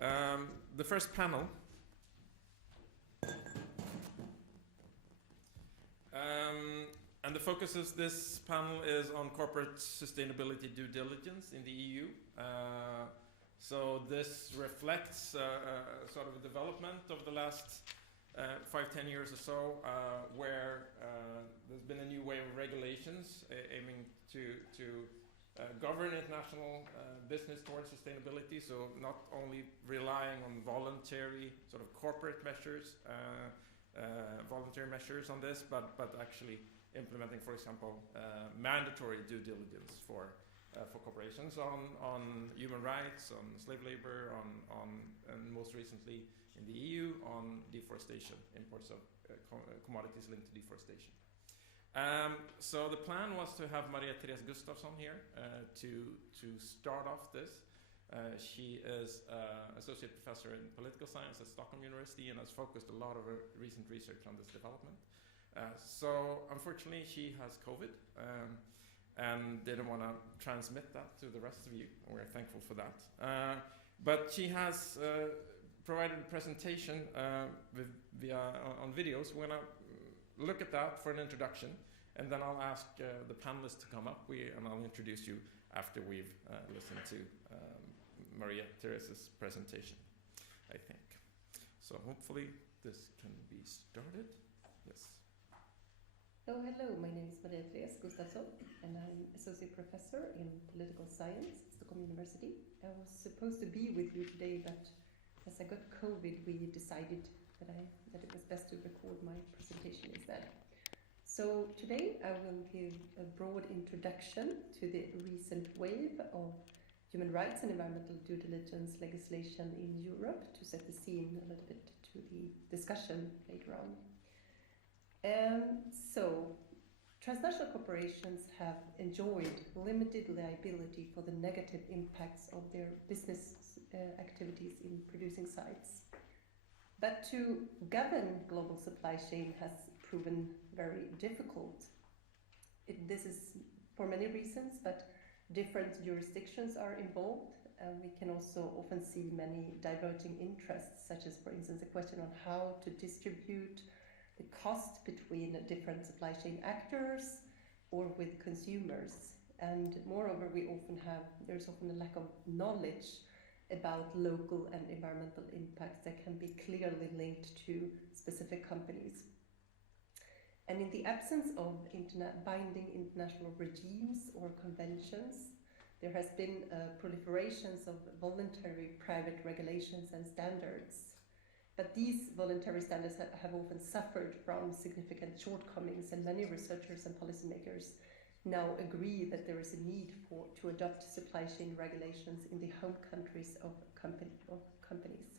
The first panel and the focus of this panel is on corporate sustainability due diligence in the EU. So this reflects sort of a development of the last 5-10 years or so, where there's been a new wave of regulations aiming to govern international business towards sustainability. So not only relying on voluntary sort of corporate measures, voluntary measures on this, but actually implementing, for example, mandatory due diligence for corporations on human rights, on slave labor, and most recently in the EU on deforestation, imports of commodities linked to deforestation. So the plan was to have Maria Therese Gustafsson here to start off this. She is associate professor in political science at Stockholm University and has focused a lot of her recent research on this development. So unfortunately she has COVID and didn't want to transmit that to the rest of you. We're thankful for that. But she has provided a presentation on videos. We're going to look at that for an introduction, and then I'll ask the panelists to come up, and I'll introduce you after we've listened to Maria Therese's presentation, I think. So hopefully this can be started. Yes. Oh, hello, my name is Maria Therese Gustafsson, and I'm Associate Professor in Political Science at Stockholm University. I was supposed to be with you today, but as I got COVID, we decided that it was best to record my presentation instead. So today I will give a broad introduction to the recent wave of human rights and environmental due diligence legislation in Europe to set the scene a little bit to the discussion later on. So, transnational corporations have enjoyed limited liability for the negative impacts of their business activities in producing sites. But to govern global supply chain has proven very difficult. This is for many reasons, but different jurisdictions are involved. We can also often see many diverging interests, such as, for instance, a question on how to distribute the cost between different supply chain actors or with consumers. And moreover, there's often a lack of knowledge about local and environmental impacts that can be clearly linked to specific companies. And in the absence of binding international regimes or conventions, there has been proliferations of voluntary private regulations and standards. But these voluntary standards have often suffered from significant shortcomings, and many researchers and policymakers now agree that there is a need to adopt supply chain regulations in the home countries of companies.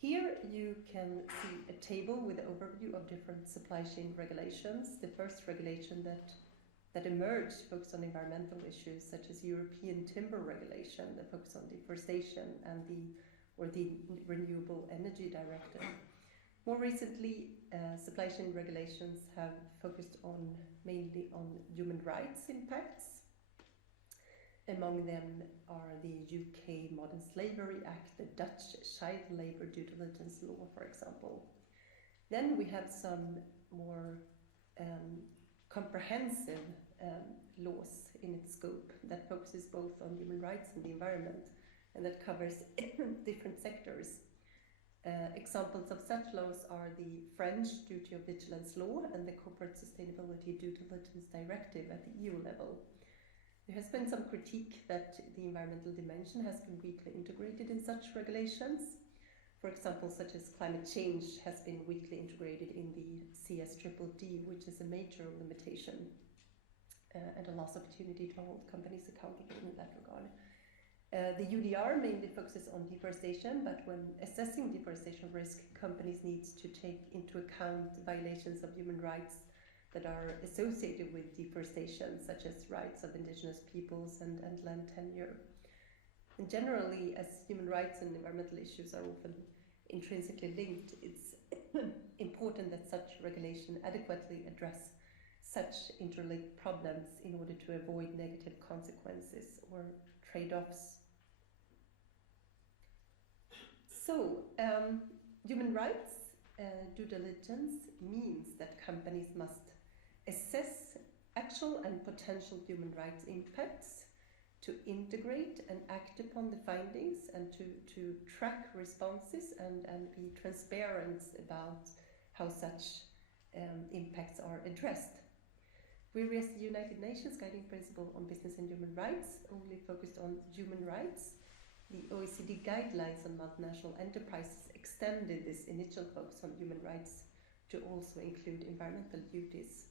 Here you can see a table with an overview of different supply chain regulations. The first regulation that emerged focused on environmental issues, such as European timber regulation that focused on deforestation and the Renewable Energy Directive. More recently, supply chain regulations have focused mainly on human rights impacts. Among them are the UK Modern Slavery Act, the Dutch Child Labour Due Diligence Law, for example. Then we have some more comprehensive laws in its scope that focuses both on human rights and the environment, and that covers different sectors. Examples of such laws are the French Duty of Vigilance Law and the Corporate Sustainability Due Diligence Directive at the EU level. There has been some critique that the environmental dimension has been weakly integrated in such regulations. For example, such as climate change has been weakly integrated in the CSDDD, which is a major limitation and a lost opportunity to hold companies accountable in that regard. The EUDR mainly focuses on deforestation, but when assessing deforestation risk, companies need to take into account violations of human rights that are associated with deforestation, such as rights of indigenous peoples and land tenure. And generally, as human rights and environmental issues are often intrinsically linked, it's important that such regulation adequately address such interlinked problems in order to avoid negative consequences or trade-offs. Human rights due diligence means that companies must assess actual and potential human rights impacts, to integrate and act upon the findings, and to track responses and be transparent about how such impacts are addressed. Whereas the United Nations Guiding Principle on Business and Human Rights only focused on human rights, the OECD guidelines on multinational enterprises extended this initial focus on human rights to also include environmental duties.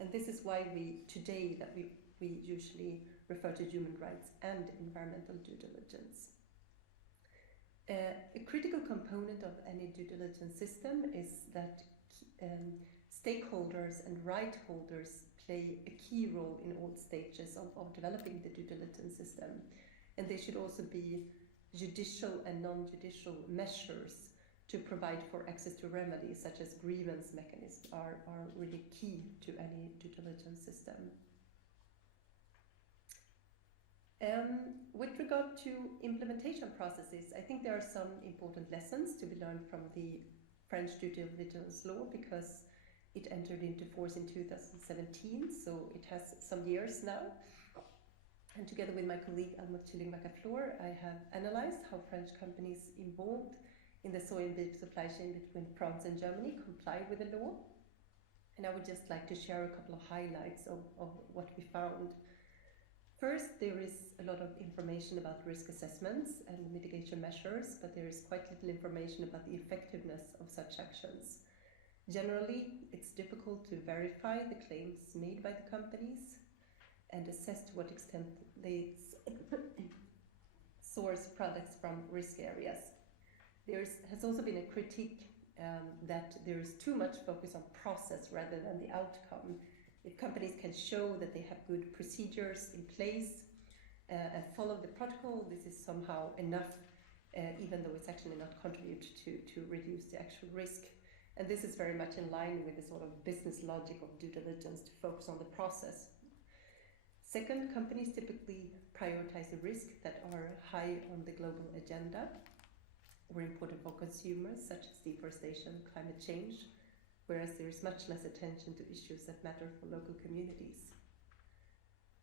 And this is why we usually refer to human rights and environmental due diligence. A critical component of any due diligence system is that stakeholders and right holders play a key role in all stages of developing the due diligence system. And they should also be judicial and non-judicial measures to provide for access to remedies, such as grievance mechanisms, are really key to any due diligence system. With regard to implementation processes, I think there are some important lessons to be learned from the French due diligence law, because it entered into force in 2017, so it has some years now. And together with my colleague Almut Chilling-Macaflor, I have analyzed how French companies involved in the soy and beef supply chain between France and Germany comply with the law. And I would just like to share a couple of highlights of what we found. First, there is a lot of information about risk assessments and mitigation measures, but there is quite little information about the effectiveness of such actions. Generally, it's difficult to verify the claims made by the companies and assess to what extent they source products from risk areas. There has also been a critique that there is too much focus on process rather than the outcome. If companies can show that they have good procedures in place and follow the protocol, this is somehow enough, even though it's actually not contribute to reduce the actual risk. And this is very much in line with the sort of business logic of due diligence, to focus on the process. Second, companies typically prioritize the risks that are high on the global agenda or important for consumers, such as deforestation, climate change, whereas there is much less attention to issues that matter for local communities.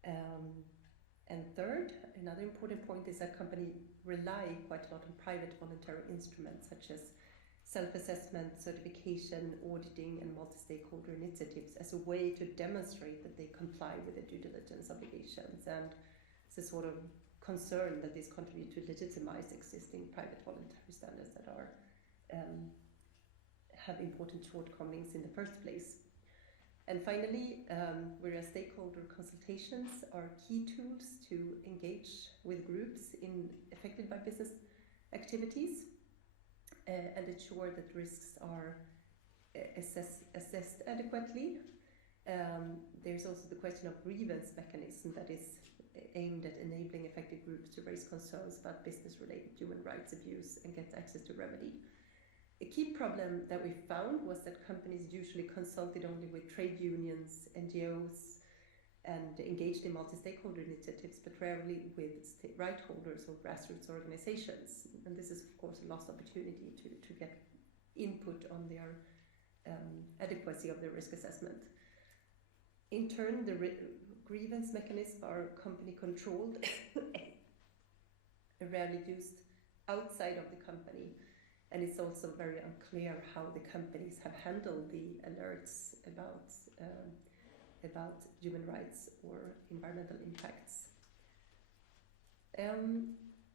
And third, another important point is that companies rely quite a lot on private voluntary instruments, such as self-assessment, certification, auditing, and multi-stakeholder initiatives as a way to demonstrate that they comply with the due diligence obligations. And it's a sort of concern that this contributes to legitimize existing private voluntary standards that are have important shortcomings in the first place. And finally, whereas stakeholder consultations are key tools to engage with groups affected by business activities and ensure that risks are assessed adequately. There's also the question of grievance mechanism that is aimed at enabling affected groups to raise concerns about business-related human rights abuse and get access to remedy. A key problem that we found was that companies usually consulted only with trade unions, NGOs, and engaged in multi-stakeholder initiatives, but rarely with right holders or grassroots organizations. And this is, of course, a lost opportunity to get input on their adequacy of their risk assessment. In turn, the grievance mechanisms are company controlled and rarely used outside of the company. And it's also very unclear how the companies have handled the alerts about human rights or environmental impacts.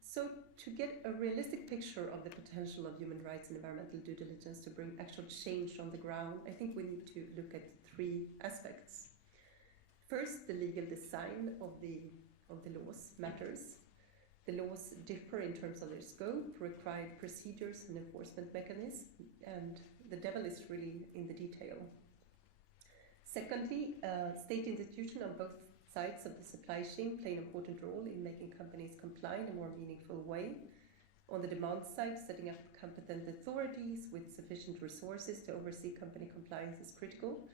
So to get a realistic picture of the potential of human rights and environmental due diligence to bring actual change on the ground, I think we need to look at three aspects. First, the legal design of the laws matters. The laws differ in terms of their scope, required procedures and enforcement mechanisms, and the devil is really in the detail. Secondly, state institutions on both sides of the supply chain play an important role in making companies comply in a more meaningful way. On the demand side, setting up competent authorities with sufficient resources to oversee company compliance is critical.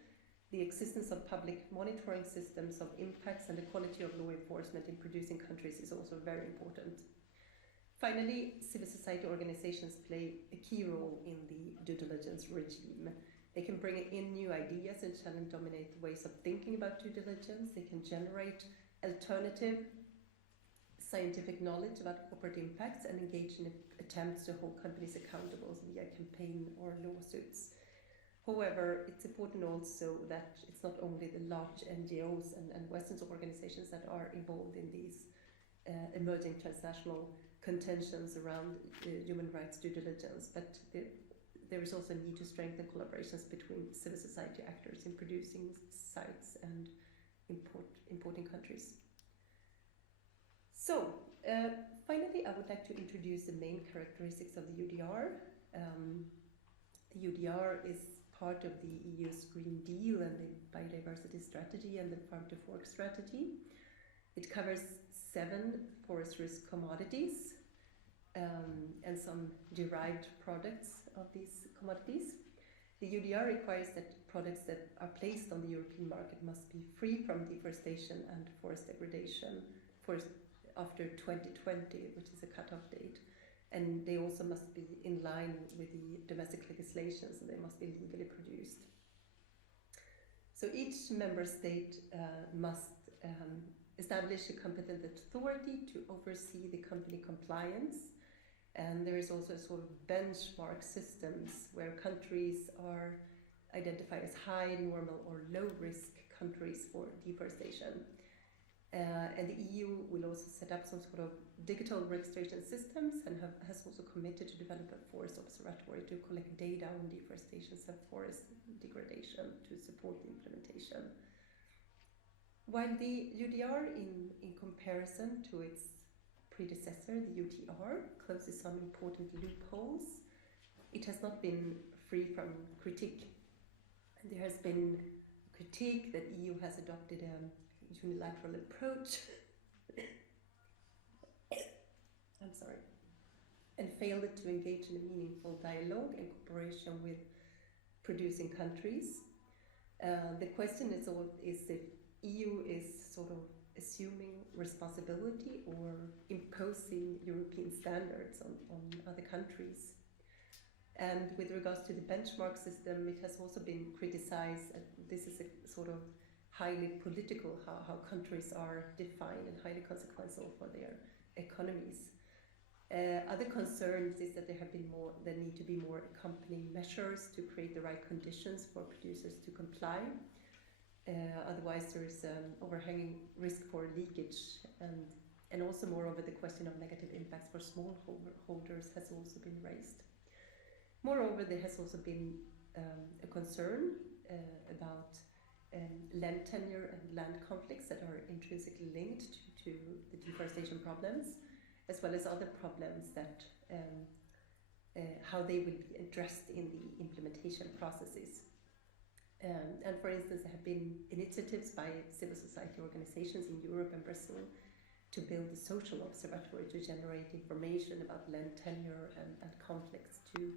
The existence of public monitoring systems of impacts and the quality of law enforcement in producing countries is also very important. Finally, civil society organizations play a key role in the due diligence regime. They can bring in new ideas and challenge dominate ways of thinking about due diligence. They can generate alternative scientific knowledge about corporate impacts and engage in attempts to hold companies accountable via campaign or lawsuits. However, it's important also that it's not only the large NGOs and Western organizations that are involved in these emerging transnational contentions around human rights due diligence, but there is also a need to strengthen collaborations between civil society actors in producing sites and importing countries. So, finally, I would like to introduce the main characteristics of the EUDR. The EUDR is part of the EU's Green Deal and the Biodiversity Strategy and the Farm to Fork Strategy. It covers 7 forest risk commodities and some derived products of these commodities. The EUDR requires that products that are placed on the European market must be free from deforestation and forest degradation after 2020, which is a cutoff date. And they also must be in line with the domestic legislation, so they must be legally produced. So each member state must establish a competent authority to oversee the company compliance. And there is also a sort of benchmark systems where countries are identified as high, normal, or low risk countries for deforestation. And the EU will also set up some sort of digital registration systems and has also committed to develop a forest observatory to collect data on deforestation and forest degradation to support the implementation. While the EUDR, in comparison to its predecessor, the UTR, closes some important loopholes, it has not been free from critique. And there has been critique that EU has adopted a unilateral approach and failed to engage in a meaningful dialogue and cooperation with producing countries. The question is if EU is sort of assuming responsibility or imposing European standards on other countries. And with regards to the benchmark system, it has also been criticized. This is a sort of highly political, how countries are defined and highly consequential for their economies. Other concerns is that there need to be more accompanying measures to create the right conditions for producers to comply. Otherwise, there is overhanging risk for leakage, and also, moreover, the question of negative impacts for smallholders has also been raised. Moreover, there has also been a concern about land tenure and land conflicts that are intrinsically linked to the deforestation problems, as well as other problems that how they will be addressed in the implementation processes. And for instance, there have been initiatives by civil society organizations in Europe and Brazil to build a social observatory to generate information about land tenure and conflicts to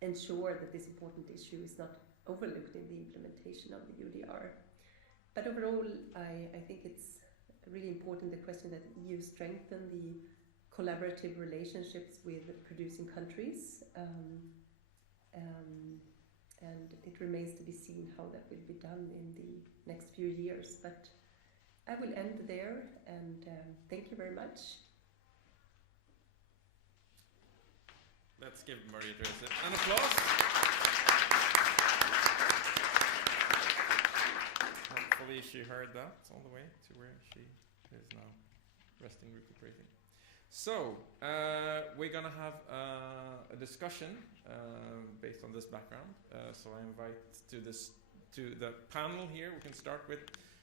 ensure that this important issue is not overlooked in the implementation of the EUDR. But overall, I think it's really important, the question that the EU strengthen the collaborative relationships with producing countries, and it remains to be seen how that will be done in the next few years. But I will end there, and thank you very much. Let's give Maria-Therese an applause. Hopefully she heard that all the way to where she is now resting, recuperating. So, we're going to have a discussion based on this background. So I invite to the panel here. We can start with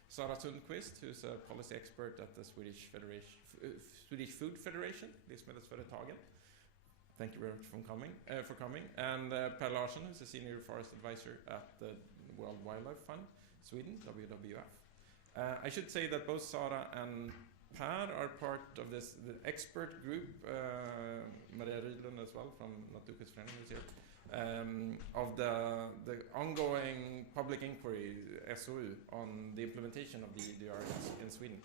Sara Sundqvist, who's a policy expert at the Swedish Food Federation, Livsmedelsföretagen. Thank you very much for coming. And Per Larsson, who's a senior forest advisor at the World Wildlife Fund, Sweden, WWF. I should say that both Sara and Per are part of the expert group, Maria Rydlund as well from Naturskyddsföreningen who's here, of the ongoing public inquiry, SOU, on the implementation of the EUDR in Sweden.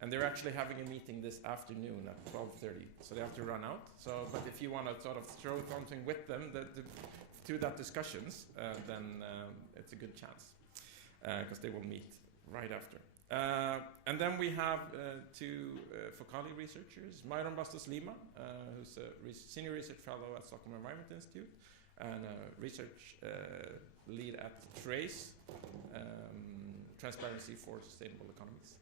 And they're actually having a meeting this afternoon at 12:30, so they have to run out. So, but if you want to sort of throw something with them to that discussions, then it's a good chance, because they will meet right after. And then we have two Focali researchers, Myron Bastos Lima, who's a senior research fellow at Stockholm Environment Institute, and a research lead at TRACE, Transparency for Sustainable Economies.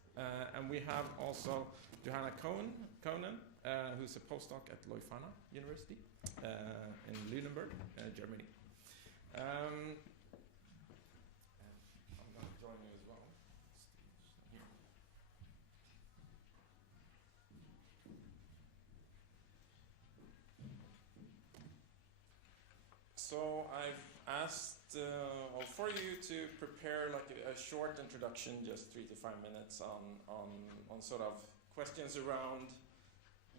And we have also Johanna Konen, who's a postdoc at Leuphana University in Lüneburg, Germany. I'm going to join you as well. So I've asked all for you to prepare like a short introduction, just 3 to 5 minutes, on sort of questions around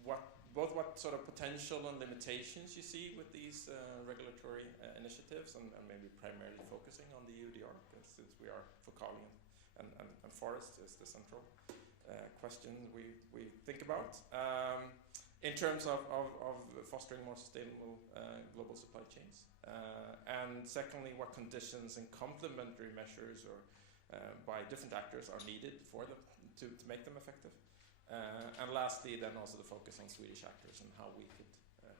what sort of potential and limitations you see with these regulatory initiatives, and maybe primarily focusing on the EUDR, since we are Focali and forest is the central question we think about. In terms of fostering more sustainable global supply chains. And secondly, what conditions and complementary measures or by different actors are needed for them to make them effective. And lastly, then also the focus on Swedish actors and how we could,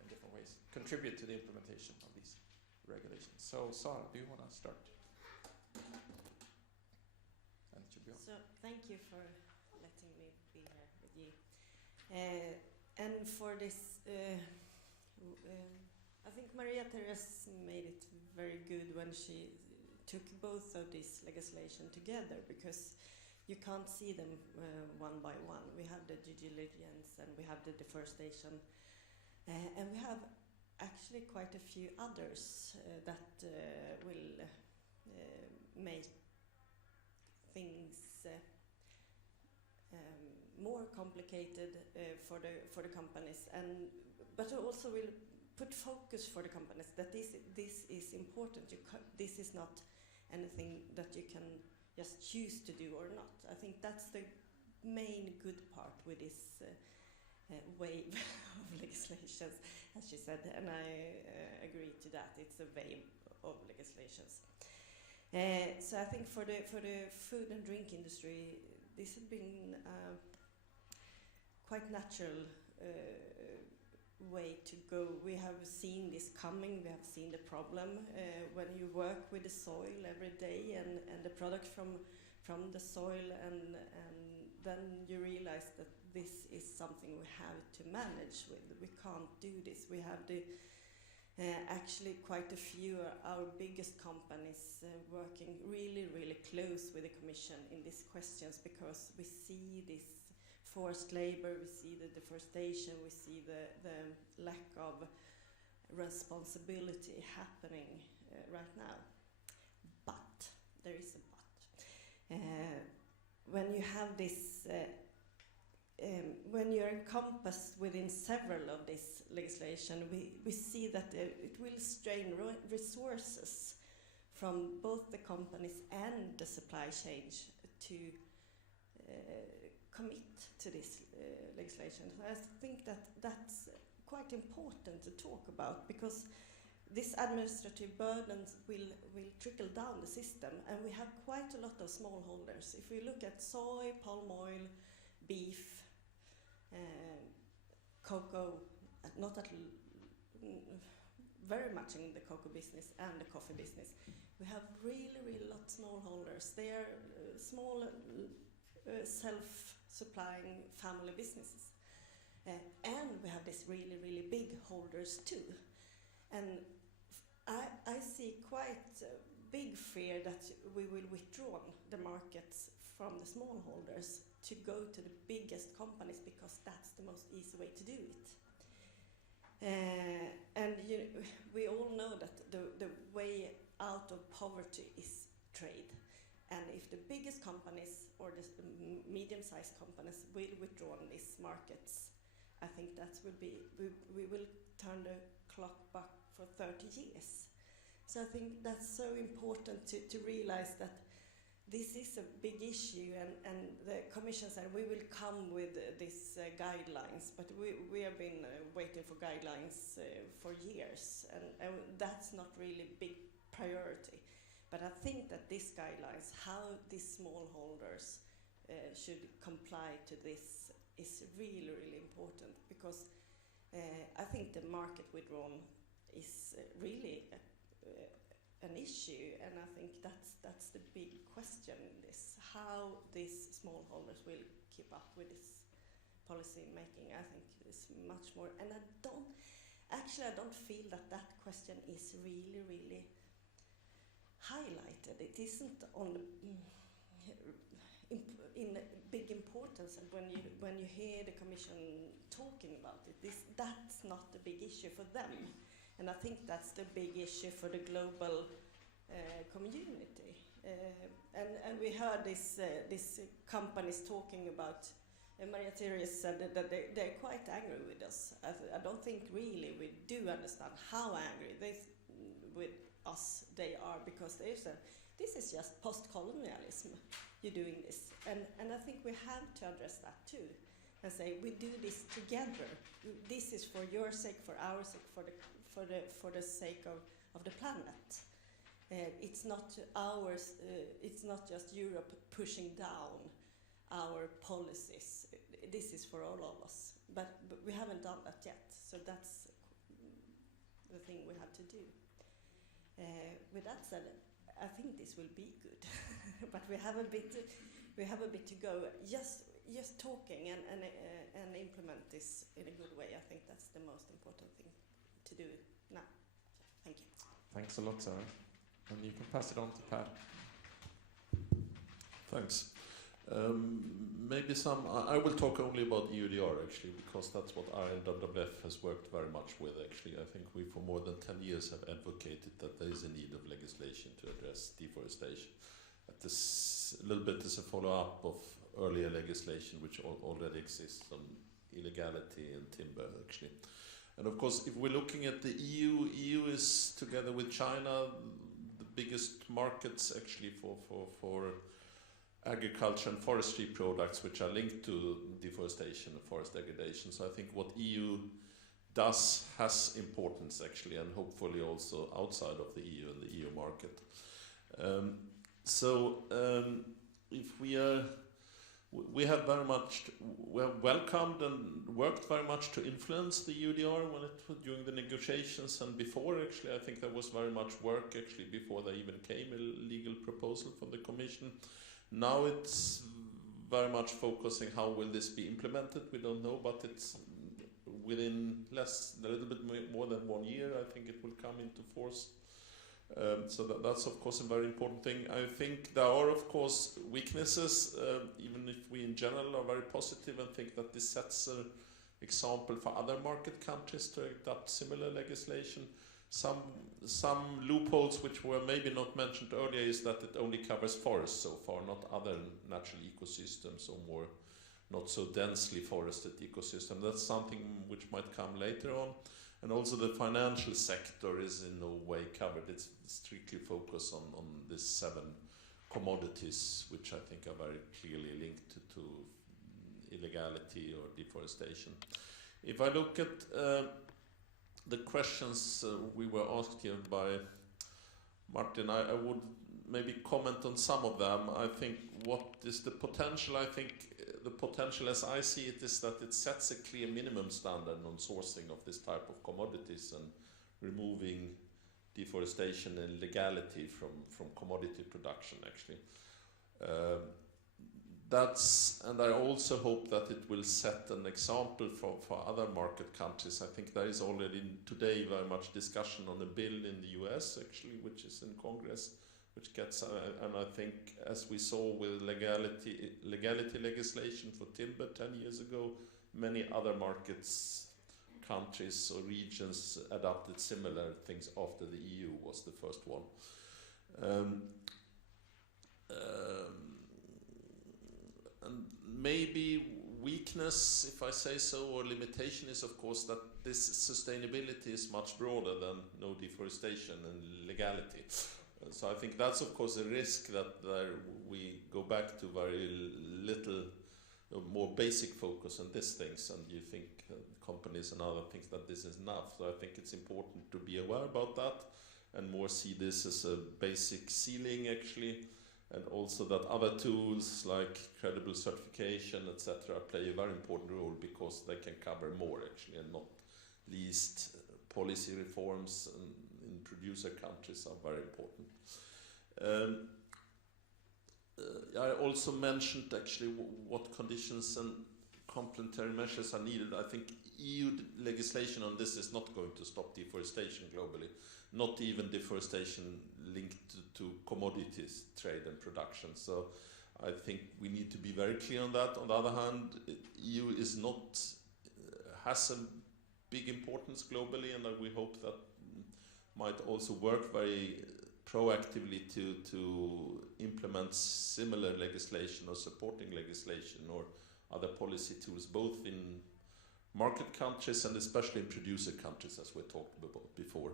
in different ways, contribute to the implementation of these regulations. So, Sara, do you want to start? And it should be on. So, thank you for letting me be here with you. And for this, I think Maria Therese made it very good when she took both of these legislation together, because you can't see them one by one. We have the due diligence and we have the deforestation, and we have actually quite a few others that will make things more complicated for the companies, but also will put focus for the companies that this is important. This is not anything that you can just choose to do or not. I think that's the main good part with this wave of legislations, as she said, and I agree to that. It's a wave of legislations. So I think for the food and drink industry, this has been quite natural way to go. We have seen this coming. We have seen the problem when you work with the soil every day and the product from the soil, and then you realize that this is something we have to manage with. We can't do this. We have the actually quite a few our biggest companies working really close with the Commission in these questions, because we see this forced labor, we see the deforestation, we see the lack of responsibility happening right now. But there is a but. When you have this, when you're encompassed within several of this legislation, we see that it will strain resources from both the companies and the supply chain to commit to this legislation. So I think that's quite important to talk about, because this administrative burden will trickle down the system, and we have quite a lot of smallholders. If we look at soy, palm oil, beef, cocoa, not at very much in the cocoa business and the coffee business, we have really lot of smallholders. They are small self-supplying family businesses, and we have these really big holders too. And I see quite a big fear that we will withdraw the markets from the smallholders to go to the biggest companies, because that's the most easy way to do it. And we all know that the way out of poverty is trade. And if the biggest companies or the medium-sized companies will withdraw on these markets, I think that will be, we will turn the clock back for 30 years. So I think that's so important to realize that this is a big issue, and the Commission said we will come with these guidelines, but we have been waiting for guidelines for years, and that's not really big priority. But I think that these guidelines, how these smallholders should comply to this, is really, really important, because I think the market withdrawal is really an issue, and I think that's the big question in this, how these smallholders will keep up with this policy making. I think it's much more, and I don't feel that question is really, really highlighted. It isn't on in big importance, and when you hear the Commission talking about it, that's not the big issue for them, and I think that's the big issue for the global community. And we heard these companies talking about. Maria Therese said that they're quite angry with us. I don't think really we do understand how angry with us they are, because this is just post-colonialism. You're doing this, and I think we have to address that too, and say we do this together. This is for your sake, for our sake, for the sake of the planet. It's not ours. It's not just Europe pushing down our policies. This is for all of us, but we haven't done that yet. So that's the thing we have to do. With that said, I think this will be good, but we have a bit to go. Just talking and implement this in a good way. I think that's the most important thing to do now. So, thank you. Thanks a lot, Sarah. And you can pass it on to Per. Thanks. Maybe I will talk only about EUDR actually, because that's what INWF has worked very much with actually. I think we for more than 10 years have advocated that there is a need of legislation to address deforestation. A little bit as a follow-up of earlier legislation which already exists on illegality and timber actually. And of course, if we're looking at the EU is together with China the biggest markets actually for agriculture and forestry products which are linked to deforestation and forest degradation. So I think what EU does has importance actually, and hopefully also outside of the EU and the EU market. If we have welcomed and worked very much to influence the EUDR during the negotiations and before actually. I think there was very much work actually before there even came a legal proposal from the Commission. Now it's very much focusing how will this be implemented. We don't know, but it's within a little bit more than 1 year. I think it will come into force. So that's of course a very important thing. I think there are of course weaknesses, even if we in general are very positive and think that this sets an example for other market countries to adopt similar legislation. Some loopholes which were maybe not mentioned earlier is that it only covers forests so far, not other natural ecosystems or more not so densely forested ecosystem. That's something which might come later on. And also the financial sector is in no way covered. It's strictly focused on these 7 commodities, which I think are very clearly linked to illegality or deforestation. If I look at the questions we were asked here by Martin, I would maybe comment on some of them. I think what is the potential? I think the potential as I see it is that it sets a clear minimum standard on sourcing of this type of commodities and removing deforestation and legality from commodity production actually. And I also hope that it will set an example for other market countries. I think there is already today very much discussion on a bill in the US actually, which is in Congress, which gets, and I think as we saw with legality legislation for timber 10 years ago, many other markets, countries or regions adopted similar things after the EU was the first one. And maybe weakness, if I say so, or limitation is of course that this sustainability is much broader than no deforestation and legality. So I think that's of course a risk that we go back to very little more basic focus on these things, and you think companies and other things that this is enough. So I think it's important to be aware about that and more see this as a basic ceiling actually, and also that other tools like credible certification, etc., play a very important role because they can cover more actually, and not least policy reforms in producer countries are very important. I also mentioned actually what conditions and complementary measures are needed. I think EU legislation on this is not going to stop deforestation globally, not even deforestation linked to commodities, trade and production. So I think we need to be very clear on that. On the other hand, EU is not, has a big importance globally, and we hope that might also work very proactively to implement similar legislation or supporting legislation or other policy tools, both in market countries and especially in producer countries, as we talked about before.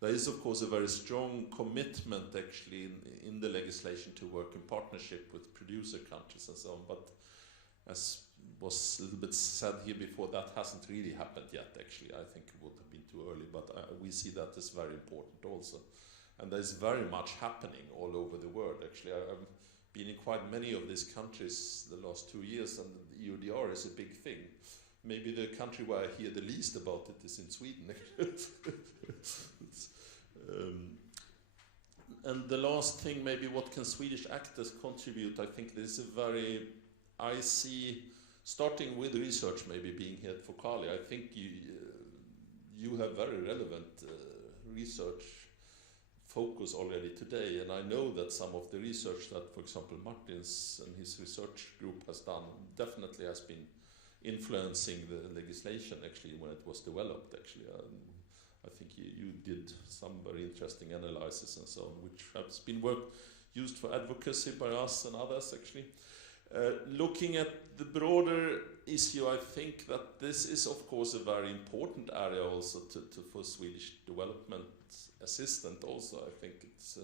There is of course a very strong commitment actually in the legislation to work in partnership with producer countries and so on, but as was a little bit said here before, that hasn't really happened yet actually. I think it would have been too early, but we see that as very important also. And there's very much happening all over the world actually. I've been in quite many of these countries the last 2 years, and the EUDR is a big thing. Maybe the country where I hear the least about it is in Sweden. And the last thing, maybe what can Swedish actors contribute? I think this is a very, I see, starting with research maybe being here at Focali, I think you have very relevant research focus already today, and I know that some of the research that, for example, Martins and his research group has done definitely has been influencing the legislation actually when it was developed actually. I think you did some very interesting analysis and so on, which has been used for advocacy by us and others actually. Looking at the broader issue, I think that this is of course a very important area also for Swedish development assistance also. I think it's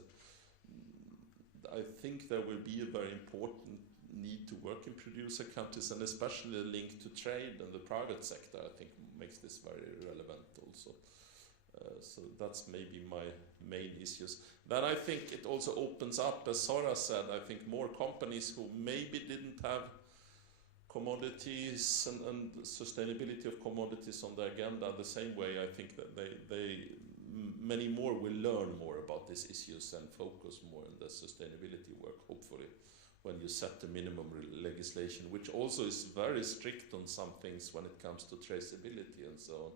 I think there will be a very important need to work in producer countries, and especially the link to trade and the private sector I think makes this very relevant also. So that's maybe my main issues. Then I think it also opens up, as Sara said, I think more companies who maybe didn't have commodities and sustainability of commodities on the agenda the same way. I think that many more will learn more about these issues and focus more on the sustainability work, hopefully, when you set the minimum legislation, which also is very strict on some things when it comes to traceability and so on.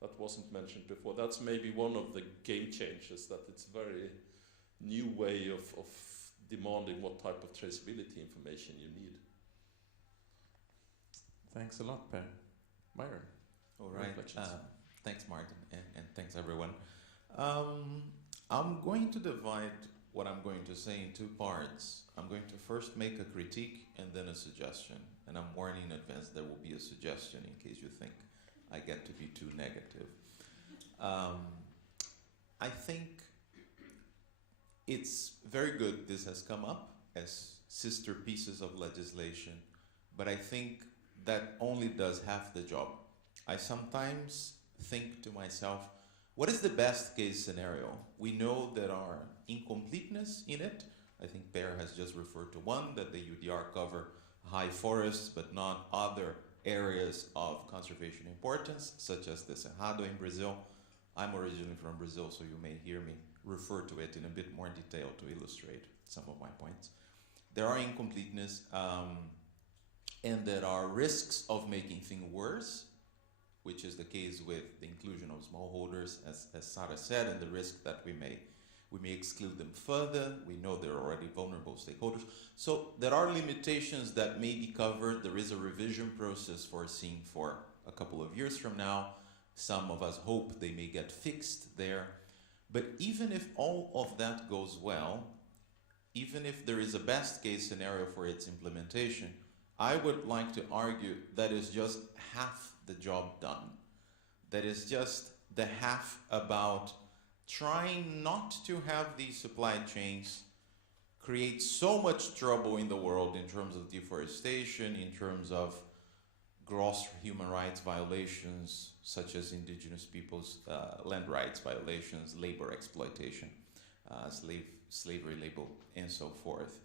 That wasn't mentioned before. That's maybe one of the game changers, that it's very new way of demanding what type of traceability information you need. Thanks a lot, Per. Myron. All right. Thanks, Martin, and thanks, everyone. I'm going to divide what I'm going to say in two parts. I'm going to first make a critique and then a suggestion. And I'm warning in advance there will be a suggestion in case you think I get to be too negative. I think it's very good this has come up as sister pieces of legislation, but I think that only does half the job. I sometimes think to myself, what is the best case scenario? We know there are incompleteness in it. I think Per has just referred to one, that the EUDR cover high forests but not other areas of conservation importance, such as the Cerrado in Brazil. I'm originally from Brazil, so you may hear me refer to it in a bit more detail to illustrate some of my points. There are incompleteness, and there are risks of making things worse, which is the case with the inclusion of smallholders, as Sara said, and the risk that we may exclude them further. We know they're already vulnerable stakeholders. So there are limitations that may be covered. There is a revision process foreseen for a couple of years from now. Some of us hope they may get fixed there. But even if all of that goes well, even if there is a best case scenario for its implementation, I would like to argue that is just half the job done. That is just the half about trying not to have these supply chains create so much trouble in the world in terms of deforestation, in terms of gross human rights violations, such as indigenous people's land rights violations, labor exploitation, slavery labor, and so forth.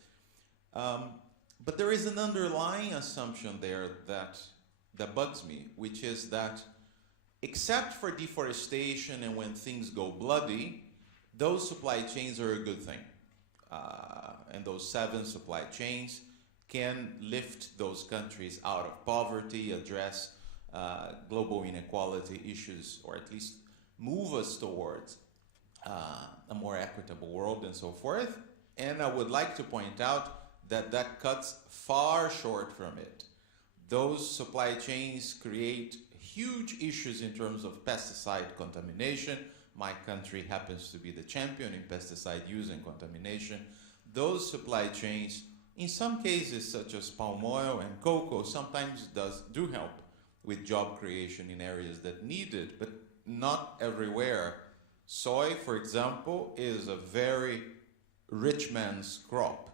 But there is an underlying assumption there that bugs me, which is that except for deforestation and when things go bloody, those supply chains are a good thing. And those 7 supply chains can lift those countries out of poverty, address global inequality issues, or at least move us towards a more equitable world and so forth. And I would like to point out that cuts far short from it. Those supply chains create huge issues in terms of pesticide contamination. My country happens to be the champion in pesticide use and contamination. Those supply chains, in some cases such as palm oil and cocoa, sometimes do help with job creation in areas that need it, but not everywhere. Soy, for example, is a very rich man's crop.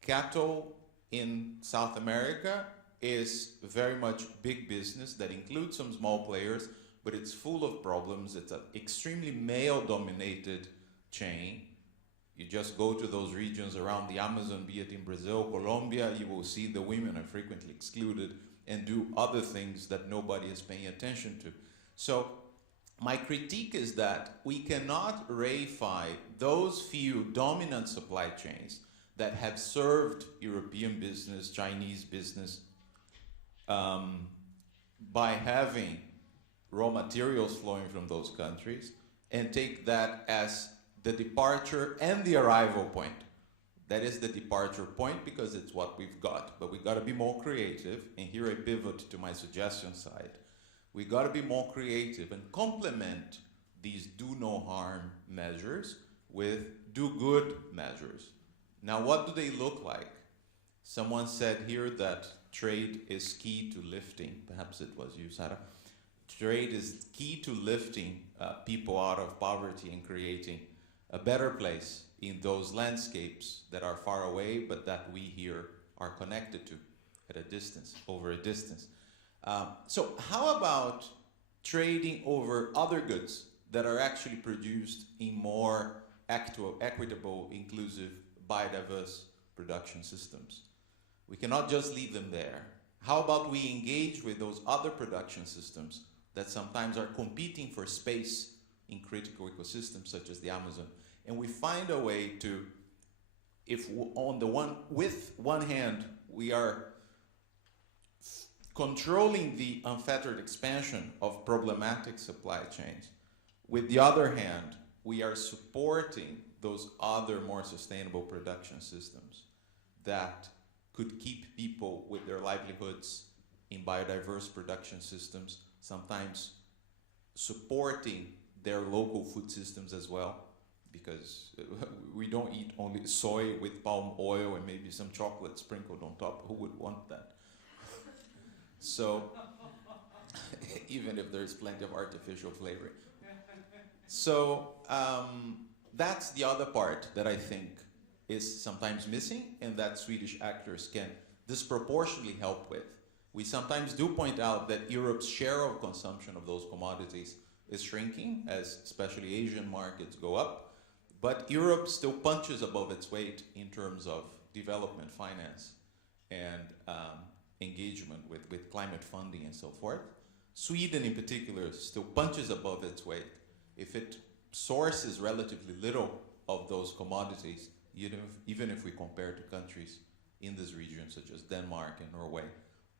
Cattle in South America is very much big business that includes some small players, but it's full of problems. It's an extremely male-dominated chain. You just go to those regions around the Amazon, be it in Brazil, Colombia, you will see the women are frequently excluded and do other things that nobody is paying attention to. So my critique is that we cannot reify those few dominant supply chains that have served European business, Chinese business, by having raw materials flowing from those countries, and take that as the departure and the arrival point. That is the departure point because it's what we've got, but we've got to be more creative, and here I pivot to my suggestion side. We got to be more creative and complement these do no harm measures with do good measures. Now, what do they look like? Someone said here that trade is key to lifting. Perhaps it was you, Sarah. Trade is key to lifting people out of poverty and creating a better place in those landscapes that are far away, but that we here are connected to at a distance, over a distance. So how about trading over other goods that are actually produced in more equitable, inclusive, biodiverse production systems? We cannot just leave them there. How about we engage with those other production systems that sometimes are competing for space in critical ecosystems such as the Amazon, and we find a way to, with one hand, we are controlling the unfettered expansion of problematic supply chains. With the other hand, we are supporting those other more sustainable production systems that could keep people with their livelihoods in biodiverse production systems, sometimes supporting their local food systems as well, because we don't eat only soy with palm oil and maybe some chocolate sprinkled on top. Who would want that? So, even if there's plenty of artificial flavoring. So, that's the other part that I think is sometimes missing and that Swedish actors can disproportionately help with. We sometimes do point out that Europe's share of consumption of those commodities is shrinking as especially Asian markets go up, but Europe still punches above its weight in terms of development finance and engagement with climate funding and so forth. Sweden in particular still punches above its weight. If it sources relatively little of those commodities, even if we compare to countries in this region such as Denmark and Norway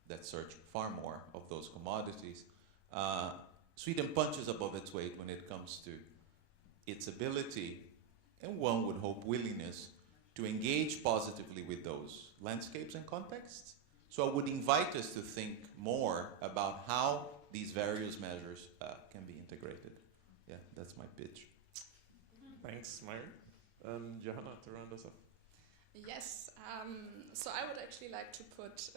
that search far more of those commodities, Sweden punches above its weight when it comes to its ability, and one would hope willingness, to engage positively with those landscapes and contexts. So I would invite us to think more about how these various measures can be integrated. Yeah, that's my pitch. Thanks, Meyer. And Johanna, to round us off. Yes, so I would actually like to put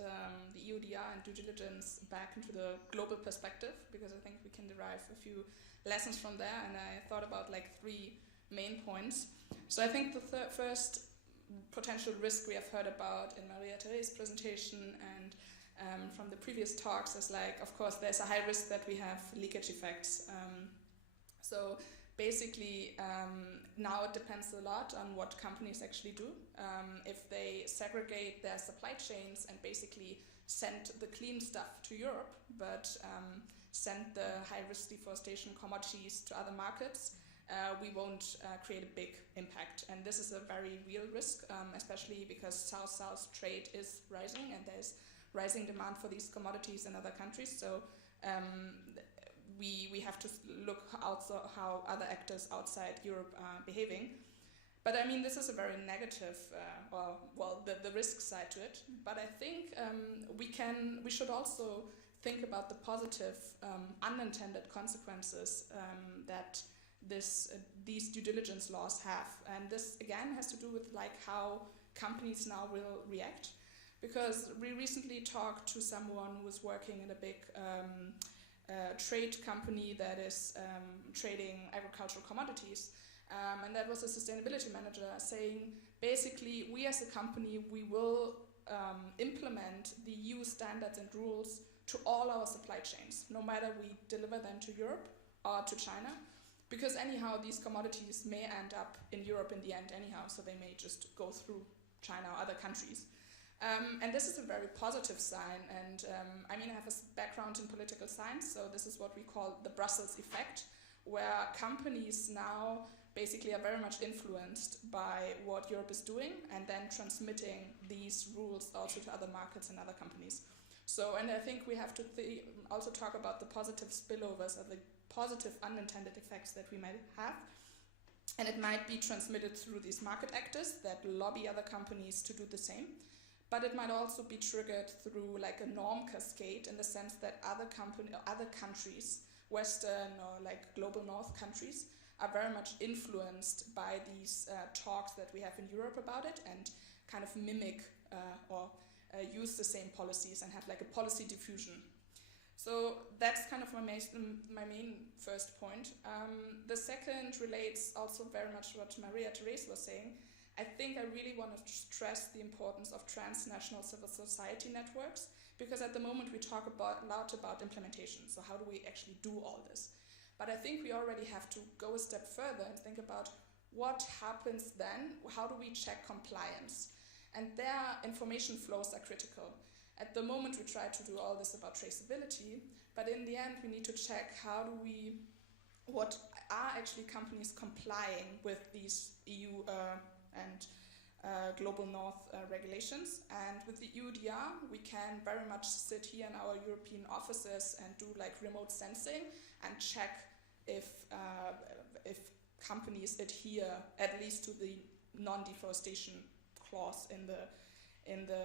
the EUDR and due diligence back into the global perspective, because I think we can derive a few lessons from there, and I thought about like 3 main points. So I think the first potential risk we have heard about in Maria Therese's presentation and from the previous talks is like, of course, there's a high risk that we have leakage effects. So basically, now it depends a lot on what companies actually do. If they segregate their supply chains and basically send the clean stuff to Europe, but send the high-risk deforestation commodities to other markets, we won't create a big impact. And this is a very real risk, especially because South-South trade is rising and there's rising demand for these commodities in other countries. So we have to look also how other actors outside Europe are behaving. But I mean, this is a very negative, the risk side to it. But I think we should also think about the positive unintended consequences that these due diligence laws have. And this again has to do with like how companies now will react. Because we recently talked to someone who was working in a big trade company that is trading agricultural commodities. And that was a sustainability manager saying, basically, we as a company, we will implement the EU standards and rules to all our supply chains, no matter we deliver them to Europe or to China. Because anyhow, these commodities may end up in Europe in the end anyhow, so they may just go through China or other countries. And this is a very positive sign, and I mean, I have a background in political science, so this is what we call the Brussels effect, where companies now basically are very much influenced by what Europe is doing and then transmitting these rules also to other markets and other companies. So, and I think we have to also talk about the positive spillovers or the positive unintended effects that we might have. And it might be transmitted through these market actors that lobby other companies to do the same. But it might also be triggered through like a norm cascade in the sense that other countries, Western or like global North countries, are very much influenced by these talks that we have in Europe about it and kind of mimic or use the same policies and have like a policy diffusion. So that's kind of my main first point. The second relates also very much to what Maria Therese was saying. I think I really want to stress the importance of transnational civil society networks, because at the moment we talk a lot about implementation. So how do we actually do all this? But I think we already have to go a step further and think about what happens then. How do we check compliance? And their information flows are critical. At the moment we try to do all this about traceability, but in the end we need to check what are actually companies complying with these EU and Global North regulations. And with the EUDR, we can very much sit here in our European offices and do like remote sensing and check if companies adhere at least to the non-deforestation clause in the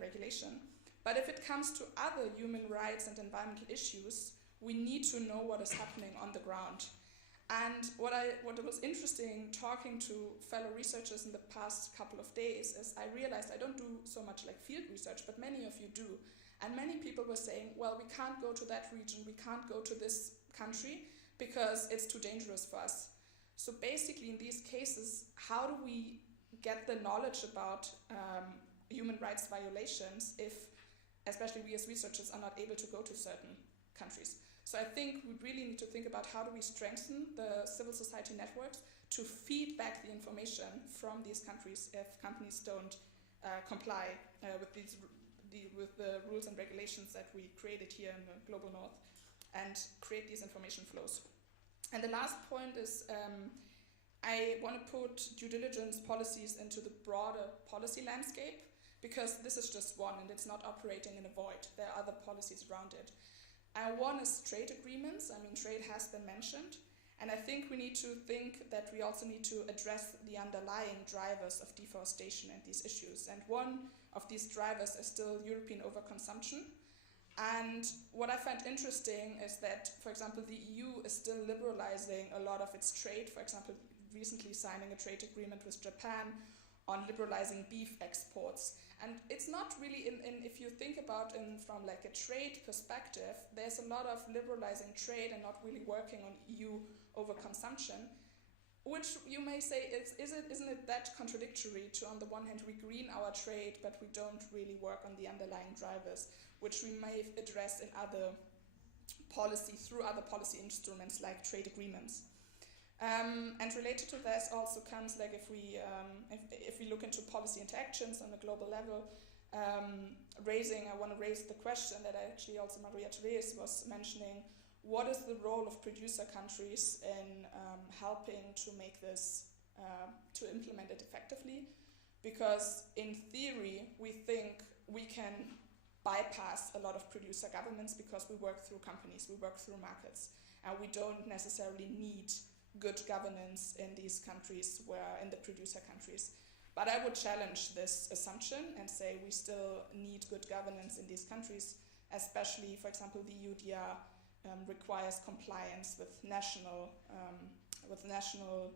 regulation. But if it comes to other human rights and environmental issues, we need to know what is happening on the ground. And what was interesting talking to fellow researchers in the past couple of days is I realized I don't do so much like field research, but many of you do. And many people were saying, well, we can't go to that region, we can't go to this country because it's too dangerous for us. So basically in these cases, how do we get the knowledge about human rights violations if, especially we as researchers, are not able to go to certain countries? So I think we really need to think about how do we strengthen the civil society networks to feed back the information from these countries if companies don't comply with the rules and regulations that we created here in the Global North, and create these information flows. And the last point is I want to put due diligence policies into the broader policy landscape, because this is just one and it's not operating in a void. There are other policies around it. One is trade agreements. I mean, trade has been mentioned. And I think we need to think that we also need to address the underlying drivers of deforestation and these issues. And one of these drivers is still European overconsumption. And what I find interesting is that, for example, the EU is still liberalizing a lot of its trade. For example, recently signing a trade agreement with Japan on liberalizing beef exports. And it's not really, if you think about from like a trade perspective, there's a lot of liberalizing trade and not really working on EU overconsumption, which you may say, isn't it that contradictory to, on the one hand, we green our trade, but we don't really work on the underlying drivers, which we may address in other policy, through other policy instruments like trade agreements. And related to this also comes, like, if we look into policy interactions on a global level, I want to raise the question that actually also Maria Therese was mentioning: what is the role of producer countries in helping to make this, to implement it effectively? Because in theory, we think we can bypass a lot of producer governments because we work through companies, we work through markets, and we don't necessarily need good governance in these countries, in the producer countries. But I would challenge this assumption and say we still need good governance in these countries, especially, for example, the EUDR requires compliance with national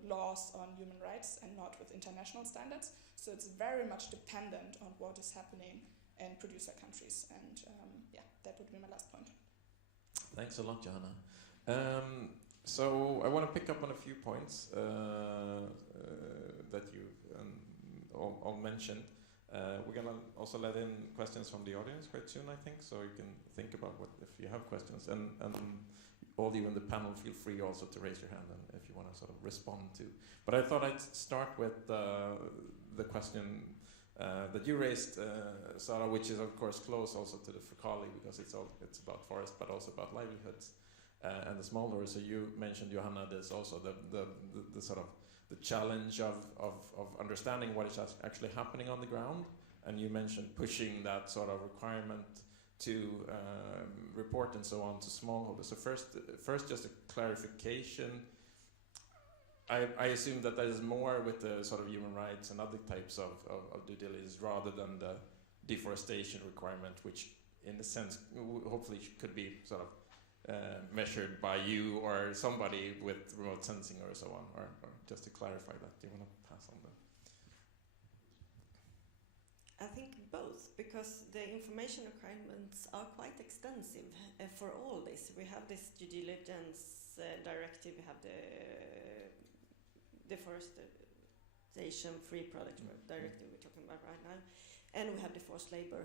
laws on human rights and not with international standards. So it's very much dependent on what is happening in producer countries. And that would be my last point. Thanks a lot, Johanna. So I want to pick up on a few points that you all mentioned. We're going to also let in questions from the audience quite soon, I think, so you can think about what if you have questions. And all you in the panel, feel free also to raise your hand and if you want to sort of respond to. But I thought I'd start with the question that you raised, Sarah, which is of course close also to the Focali, because it's about forest, but also about livelihoods. And the smallholders. So you mentioned, Johanna, there's also the sort of the challenge of understanding what is actually happening on the ground, and you mentioned pushing that sort of requirement to report and so on to smallholders. So first just a clarification. I assume that is more with the sort of human rights and other types of due diligence rather than the deforestation requirement, which in a sense hopefully could be sort of measured by you or somebody with remote sensing or so on, or just to clarify that. Do you want to pass on that? I think both, because the information requirements are quite extensive for all this. We have this due diligence directive, we have the deforestation-free product directive we're talking about right now, and we have the forced labor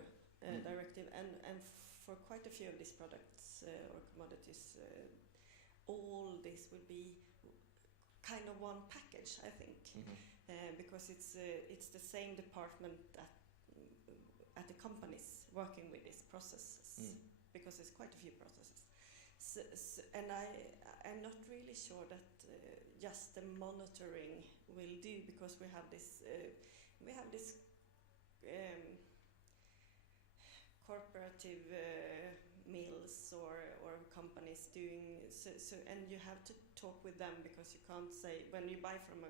directive, and for quite a few of these products or commodities, all this will be kind of one package, I think, because it's the same department at the companies working with these processes, because there's quite a few processes. And I'm not really sure that just the monitoring will do, because we have this cooperative mills or companies doing so, and you have to talk with them, because you can't say, when you buy from a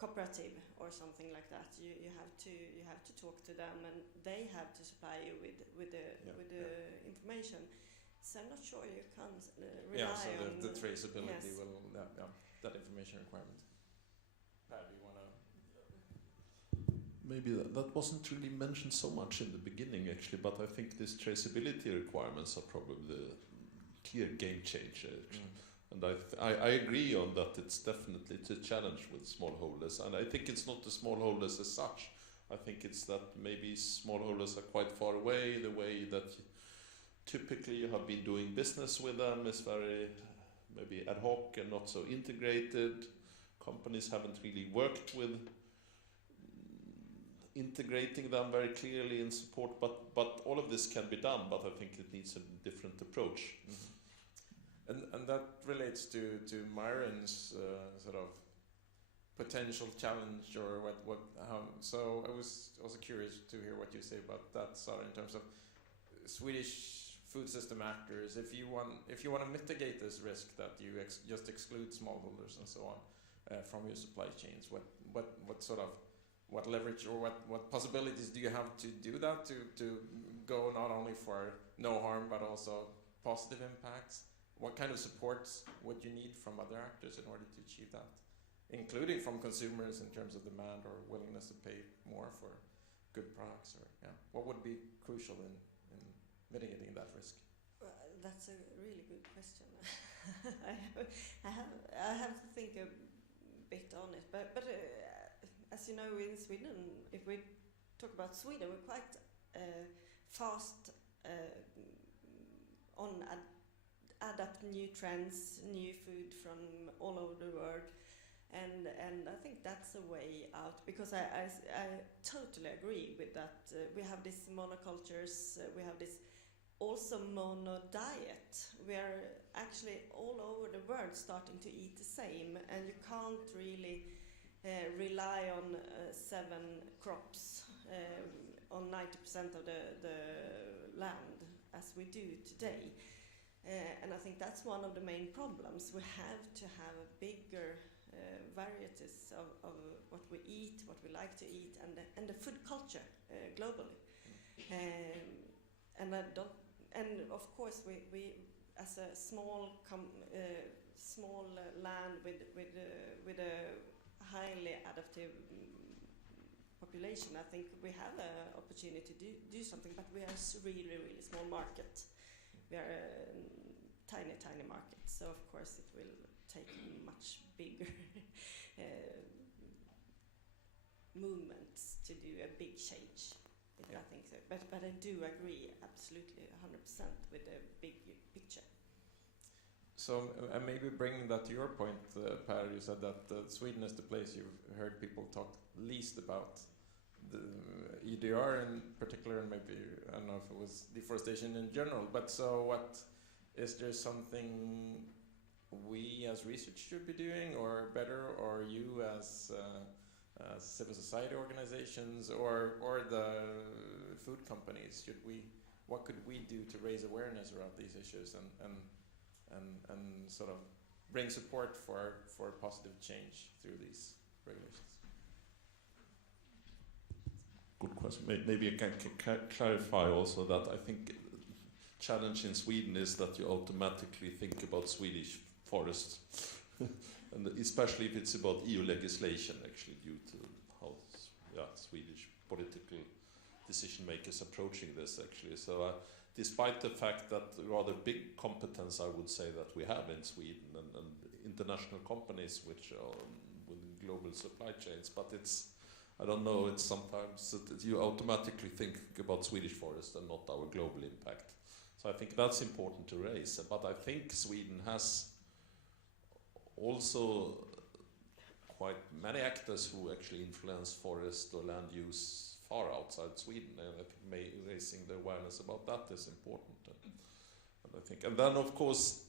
cooperative or something like that, you have to talk to them, and they have to supply you with the information. So I'm not sure you can rely on the traceability yes. will that information requirement. Pat, do you want to? Maybe that wasn't really mentioned so much in the beginning, actually, but I think these traceability requirements are probably the clear game changer. And I agree on that. It's definitely a challenge with smallholders, and I think it's not the smallholders as such. I think it's that maybe smallholders are quite far away. The way that typically you have been doing business with them is very maybe ad hoc and not so integrated. Companies haven't really worked with integrating them very clearly in support, but all of this can be done, but I think it needs a different approach. And that relates to Myron's sort of potential challenge, or how. So I was also curious to hear what you say about that, Sarah, in terms of Swedish food system actors. If you want to mitigate this risk that you just exclude smallholders and so on from your supply chains, what leverage or what possibilities do you have to do that, to go not only for no harm but also positive impacts? What kind of supports would you need from other actors in order to achieve that? including from consumers in terms of demand or willingness to pay more for good products? Or what would be crucial in mitigating that risk? Well, that's a really good question. I have to think a bit on it, but as you know, in Sweden, if we talk about Sweden, we're quite fast on adapt new trends, new food from all over the world, and I think that's a way out, because I totally agree with that. We have these monocultures, we have this also mono diet. We are actually all over the world starting to eat the same, and you can't really rely on 7 crops on 90% of the land as we do today. And I think that's one of the main problems. We have to have a bigger varieties of what we eat, what we like to eat, and the food culture globally. And of course, we as a small land with a highly adaptive population, I think we have an opportunity to do something, but we are a really, really small market. We are a tiny market, so of course it will take much bigger movements to do a big change. I think so, but I do agree absolutely 100% with the big picture. So, and maybe bringing that to your point, Per, you said that Sweden is the place you've heard people talk least about the EUDR in particular, and maybe, I don't know if it was deforestation in general, but so what, is there something we as research should be doing, or better, or you as civil society organizations, or the food companies, what could we do to raise awareness around these issues and sort of bring support for positive change through these regulations? Good question. Maybe I can clarify also that I think challenge in Sweden is that you automatically think about Swedish forests, and especially if it's about EU legislation, actually, due to how Swedish political decision makers approaching this, actually. So despite the fact that rather big competence, I would say, that we have in Sweden, and international companies which are within global supply chains, but I don't know, it's sometimes that you automatically think about Swedish forest and not our global impact. So I think that's important to raise. But I think Sweden has also quite many actors who actually influence forest or land use far outside Sweden, and I think raising the awareness about that is important. And I think, and then of course,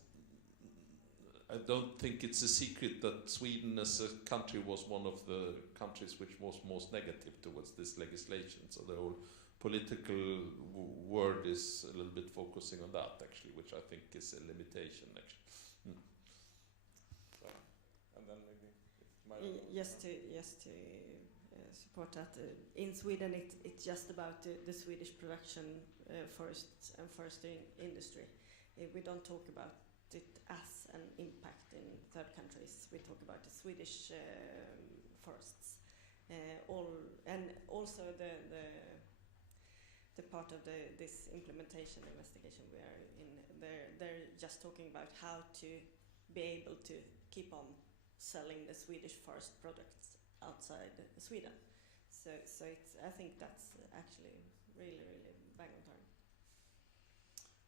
I don't think it's a secret that Sweden as a country was one of the countries which was most negative towards this legislation. So the whole political world is a little bit focusing on that, actually, which I think is a limitation, actually. So, and then maybe just to support that, in Sweden it's just about the Swedish production, forests and forestry industry. We don't talk about it as an impact in third countries. We talk about the Swedish forests, and also the part of this implementation investigation we are in. They're just talking about how to be able to keep on selling the Swedish forest products outside Sweden. So it's, I think that's actually really, really bang on time.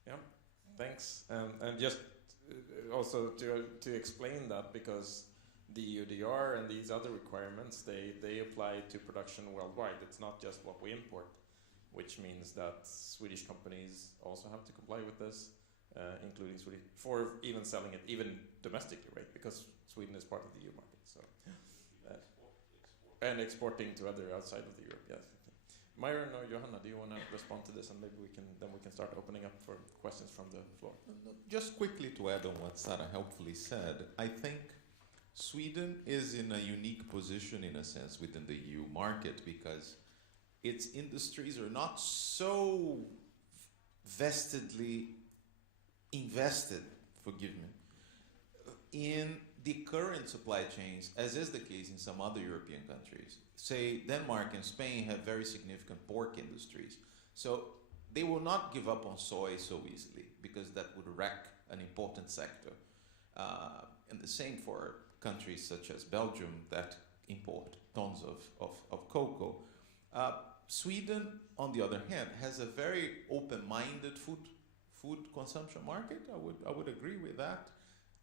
Yeah, thanks. And just also to explain that, because the EUDR and these other requirements, they apply to production worldwide. It's not just what we import, which means that Swedish companies also have to comply with this, including Swedish, for even selling it, even domestically, right? Because Sweden is part of the EU market. So, and exporting to other outside of the Europe, yes. Myron or Johanna, do you want to respond to this, and maybe we can start opening up for questions from the floor? Just quickly to add on what Sarah helpfully said, I think Sweden is in a unique position in a sense within the EU market, because its industries are not so vestedly invested, forgive me, in the current supply chains, as is the case in some other European countries, say Denmark and Spain have very significant pork industries. So they will not give up on soy so easily because that would wreck an important sector. And the same for countries such as Belgium that import tons of cocoa. Sweden, on the other hand, has a very open-minded food consumption market. I would agree with that.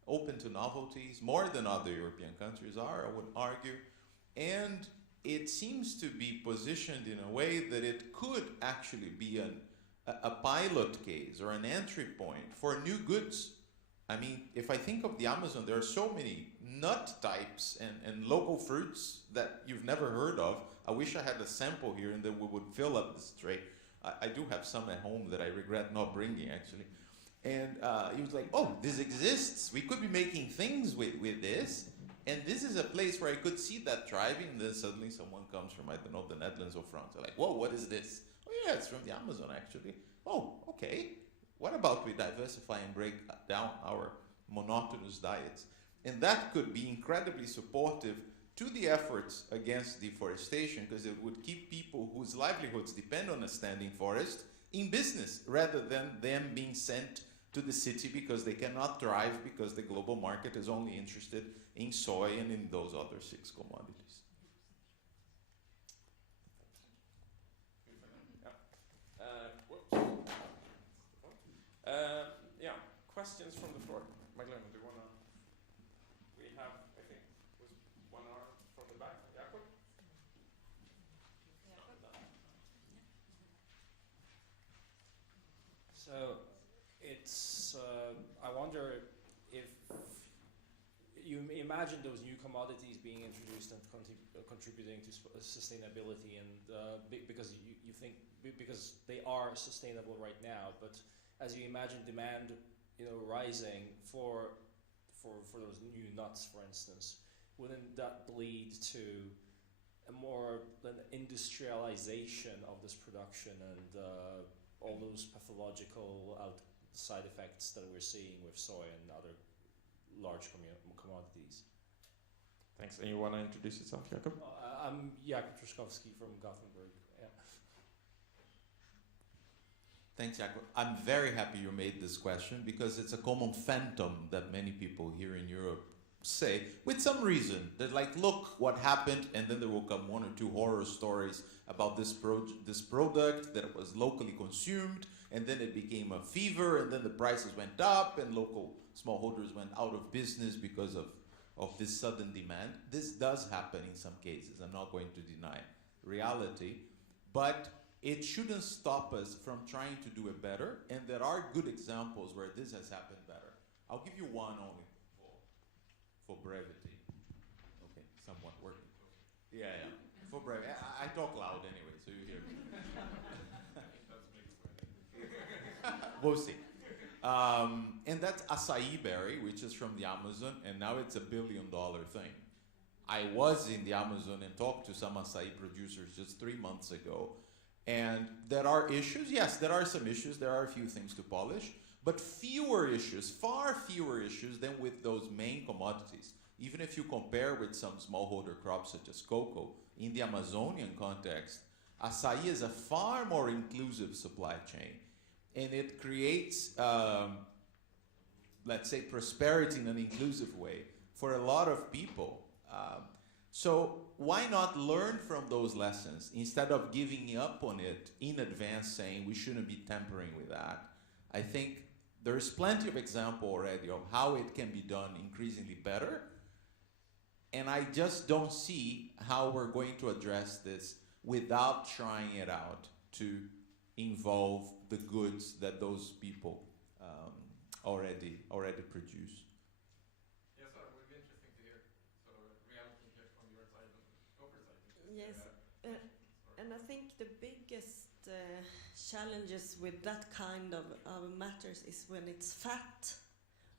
Open to novelties, more than other European countries are, I would argue. And it seems to be positioned in a way that it could actually be a pilot case or an entry point for new goods. I mean, if I think of the Amazon, there are so many nut types and local fruits that you've never heard of. I wish I had a sample here and then we would fill up this tray. I do have some at home that I regret not bringing, actually. And he was like, oh, this exists. We could be making things with this. And this is a place where I could see that thriving. And then suddenly someone comes from, I don't know, the Netherlands or France. They're like, whoa, what is this? Oh, yeah, it's from the Amazon, actually. Oh, okay. What about we diversify and break down our monotonous diets? And that could be incredibly supportive to the efforts against deforestation, because it would keep people whose livelihoods depend on a standing forest in business, rather than them being sent to the city because they cannot thrive because the global market is only interested in soy and in those other 6 commodities. Yeah, questions from the floor. Magdalena, do you want to? We have, I think, was 1 hour from the back. Jakob? So it's, I wonder if you imagine those new commodities being introduced and contributing to sustainability, and because you think, because they are sustainable right now, but as you imagine demand, rising for those new nuts, for instance, wouldn't that lead to a more an industrialization of this production and all those pathological side effects that we're seeing with soy and other large commodities? Thanks. And you want to introduce yourself, Jakob? I'm Jakob Truskowski from Gothenburg. Yeah. Thanks, Jakob. I'm very happy you made this question, because it's a common phantom that many people here in Europe say, with some reason. They're like, look what happened, and then there will come 1 or 2 horror stories about this product that was locally consumed, and then it became a fever, and then the prices went up, and local smallholders went out of business because of this sudden demand. This does happen in some cases. I'm not going to deny reality, but it shouldn't stop us from trying to do it better, and there are good examples where this has happened better. I'll give you one only for brevity. Okay, somewhat working. Yeah. For brevity. I talk loud anyway, so you hear me. We'll see. And that's acai berry, which is from the Amazon, and now it's $1 billion thing. I was in the Amazon and talked to some acai producers just 3 months ago, and there are issues. Yes, there are some issues. There are a few things to polish, but fewer issues, far fewer issues than with those main commodities. Even if you compare with some smallholder crops such as cocoa, in the Amazonian context, acai is a far more inclusive supply chain, and it creates, let's say, prosperity in an inclusive way for a lot of people. So why not learn from those lessons instead of giving up on it in advance, saying we shouldn't be tampering with that? I think there's plenty of example already of how it can be done increasingly better, and I just don't see how we're going to address this without trying it out to involve the goods that those people already produce. Yes, sir. It would be interesting to hear sort of a reality check from your side and corporate side. Yes, and I think the biggest challenges with that kind of matters is when it's fat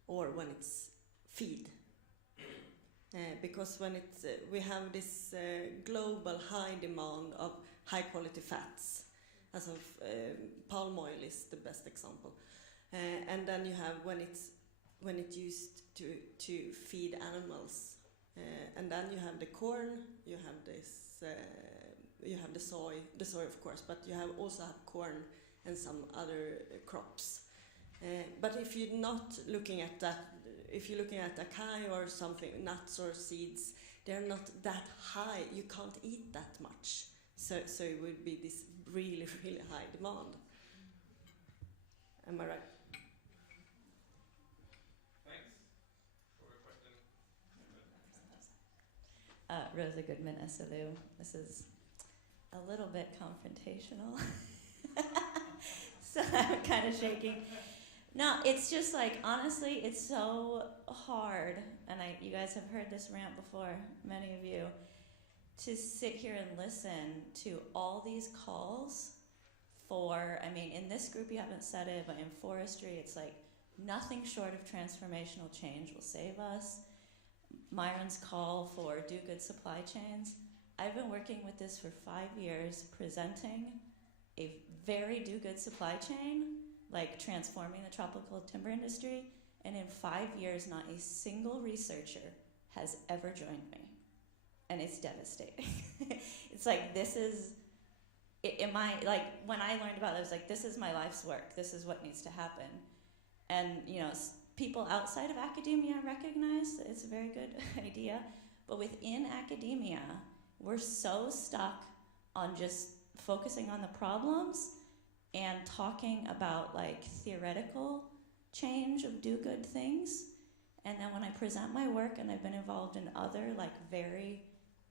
or when it's feed. Because when it's, we have this global high demand of high quality fats, as of palm oil is the best example. And then you have when it's when it used to feed animals. And then you have the corn, you have this, you have the soy of course, but you also have corn and some other crops. But if you're not looking at that, if you're looking at acai or something, nuts or seeds, they're not that high. You can't eat that much. So it would be this really, really high demand. Am I right? Thanks for your question. Rosa Goodman, SLU. This is a little bit confrontational. So I'm kind of shaking. No, it's just like, honestly, it's so hard, and you guys have heard this rant before, many of you, to sit here and listen to all these calls for, I mean, in this group you haven't said it, but in forestry it's like, nothing short of transformational change will save us. Myron's call for do good supply chains. I've been working with this for 5 years, presenting a very do good supply chain, like transforming the tropical timber industry, and in 5 years not a single researcher has ever joined me. And it's devastating. It's like, this is, like, when I learned about it, I was like, this is my life's work, this is what needs to happen. And, you know, people outside of academia recognize that it's a very good idea, but within academia, we're so stuck on just focusing on the problems and talking about like theoretical change of do good things. And then when I present my work, and I've been involved in other like very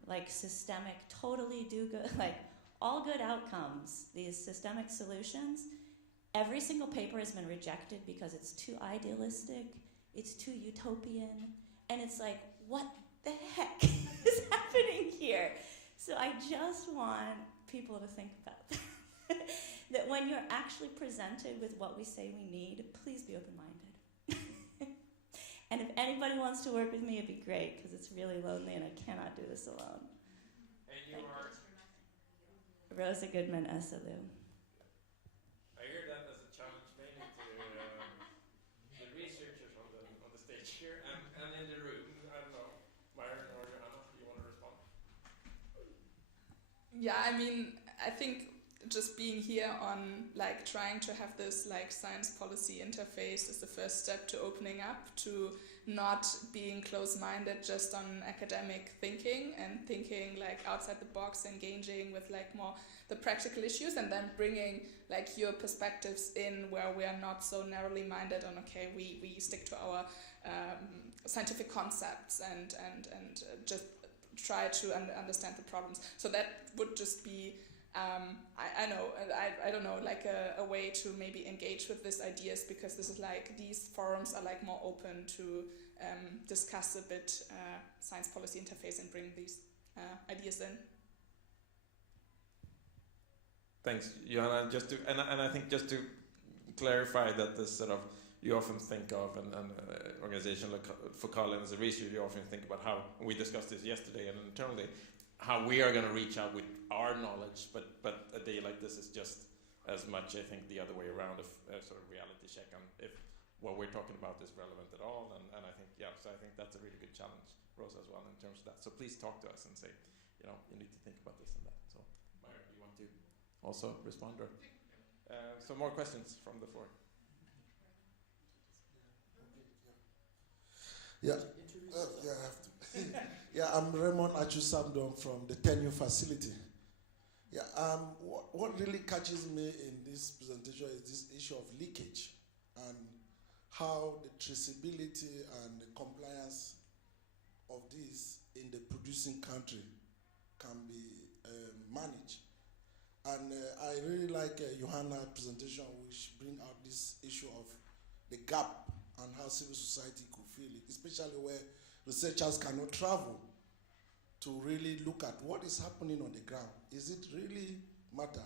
like systemic, totally do good, like all good outcomes, these systemic solutions, every single paper has been rejected because it's too idealistic, it's too utopian, and it's like, what the heck is happening here? So I just want people to think about that. That when you're actually presented with what we say we need, please be open-minded. And if anybody wants to work with me, it'd be great, because it's really lonely and I cannot do this alone. And you are? Rosa Goodman, SLU. I hear that as a challenge mainly to the researchers on the stage here and in the room. I don't know, Myron or Johanna, do you want to respond? Yeah, I mean, I think just being here on like trying to have this like science policy interface is the first step to opening up to not being close-minded just on academic thinking and thinking like outside the box, engaging with like more the practical issues, and then bringing like your perspectives in where we are not so narrowly minded on, okay, we stick to our scientific concepts and just try to understand the problems. So that would just be I don't know, like a way to maybe engage with these ideas, because this is like, these forums are like more open to discuss a bit science policy interface and bring these ideas in. Thanks, Johanna. Just to, and I think just to clarify that this sort of, you often think of an organization like Focali as a researcher, you often think about how, we discussed this yesterday and internally, how we are going to reach out with our knowledge, but a day like this is just as much, I think, the other way around, a sort of reality check on if what we're talking about is relevant at all, and I think, yeah, so I think that's a really good challenge, Rosa, as well, in terms of that. So please talk to us and say, you know, you need to think about this and that. So, Myra, do you want to also respond? Or some more questions from the floor? Yeah, yeah, I have to. Yeah, I'm Raymond Achusamdon from the Tenure Facility. Yeah, what really catches me in this presentation is this issue of leakage and how the traceability and the compliance of this in the producing country can be managed. And I really like Johanna's presentation, which bring out this issue of the gap and how civil society could feel it, especially where researchers cannot travel to really look at what is happening on the ground. Is it really matter?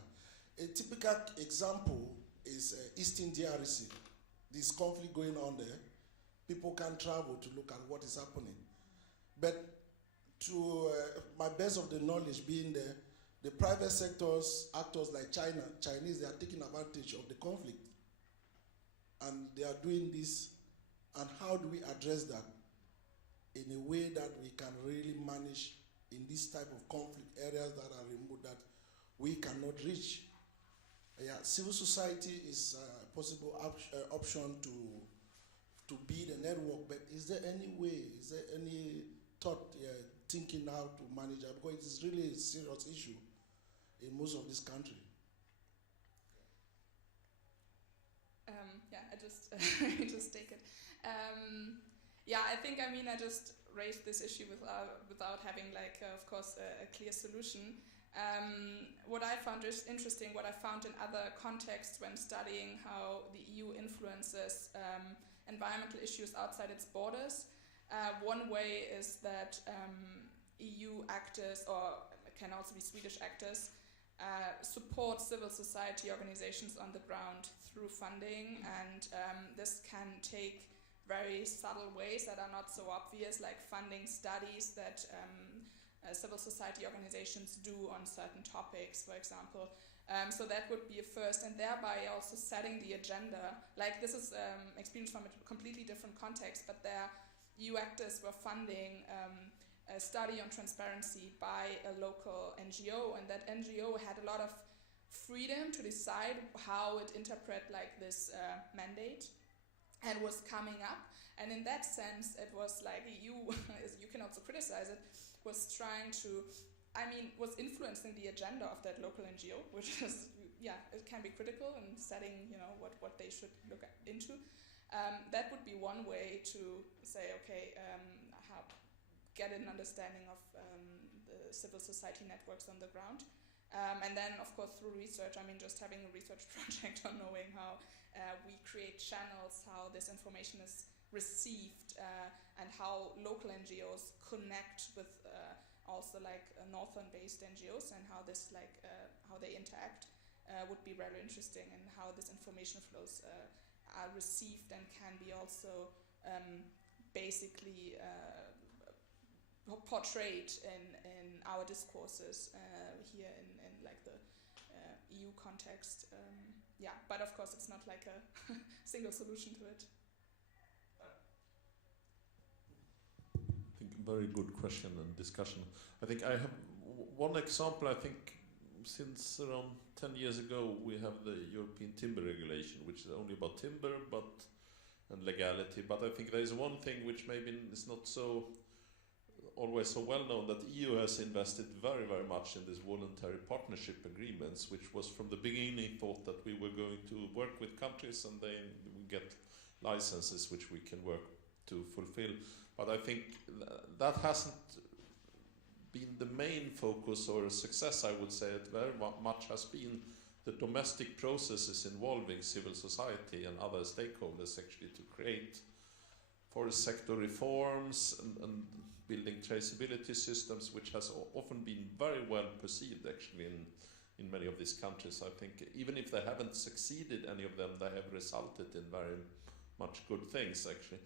A typical example is Eastern DRC. This conflict going on there, people can't travel to look at what is happening. But to my best of the knowledge being there, the private sectors, actors like Chinese, they are taking advantage of the conflict. And they are doing this And how do we address that in a way that we can really manage in this type of conflict areas that are remote that we cannot reach? Yeah, civil society is a possible option to build a network, but is there any way, is there any thought, thinking how to manage it? Because it is really a serious issue in most of this country. Yeah, I just I just take it. Yeah, I think, I mean, I just raised this issue without having, like, of course, a clear solution. What I found is interesting, what I found in other contexts when studying how the EU influences environmental issues outside its borders. One way is that EU actors, or it can also be Swedish actors, support civil society organizations on the ground through funding, and this can take very subtle ways that are not so obvious, like funding studies that civil society organizations do on certain topics, for example. So that would be a first, and thereby also setting the agenda. Like, this is experience from a completely different context, but there EU actors were funding a study on transparency by a local NGO, and that NGO had a lot of freedom to decide how it interpret like this mandate, and was coming up. And in that sense, it was like EU, you can also criticize it, was trying to, I mean, was influencing the agenda of that local NGO, which is, yeah, it can be critical in setting, you know, what they should look into. That would be one way to say, okay, how get an understanding of the civil society networks on the ground. And then, of course, through research, I mean, just having a research project on knowing how we create channels, how this information is received, and how local NGOs connect with also like northern-based NGOs, and how this how they interact would be very interesting, and how this information flows are received and can be also basically portrayed in our discourses here in like the EU context. Yeah, but of course it's not like a single solution to it. I think very good question and discussion. I think I have one example. I think since around 10 years ago we have the European Timber Regulation, which is only about timber and legality. But I think there is one thing which maybe is not so always so well known, that the EU has invested very, very much in these voluntary partnership agreements, which was from the beginning thought that we were going to work with countries and then we get licenses which we can work to fulfill. But I think that hasn't been the main focus or success. I would say it very much has been the domestic processes involving civil society and other stakeholders actually to create forest sector reforms and building traceability systems, which has often been very well perceived actually in many of these countries. I think even if they haven't succeeded, any of them, they have resulted in very much good things actually.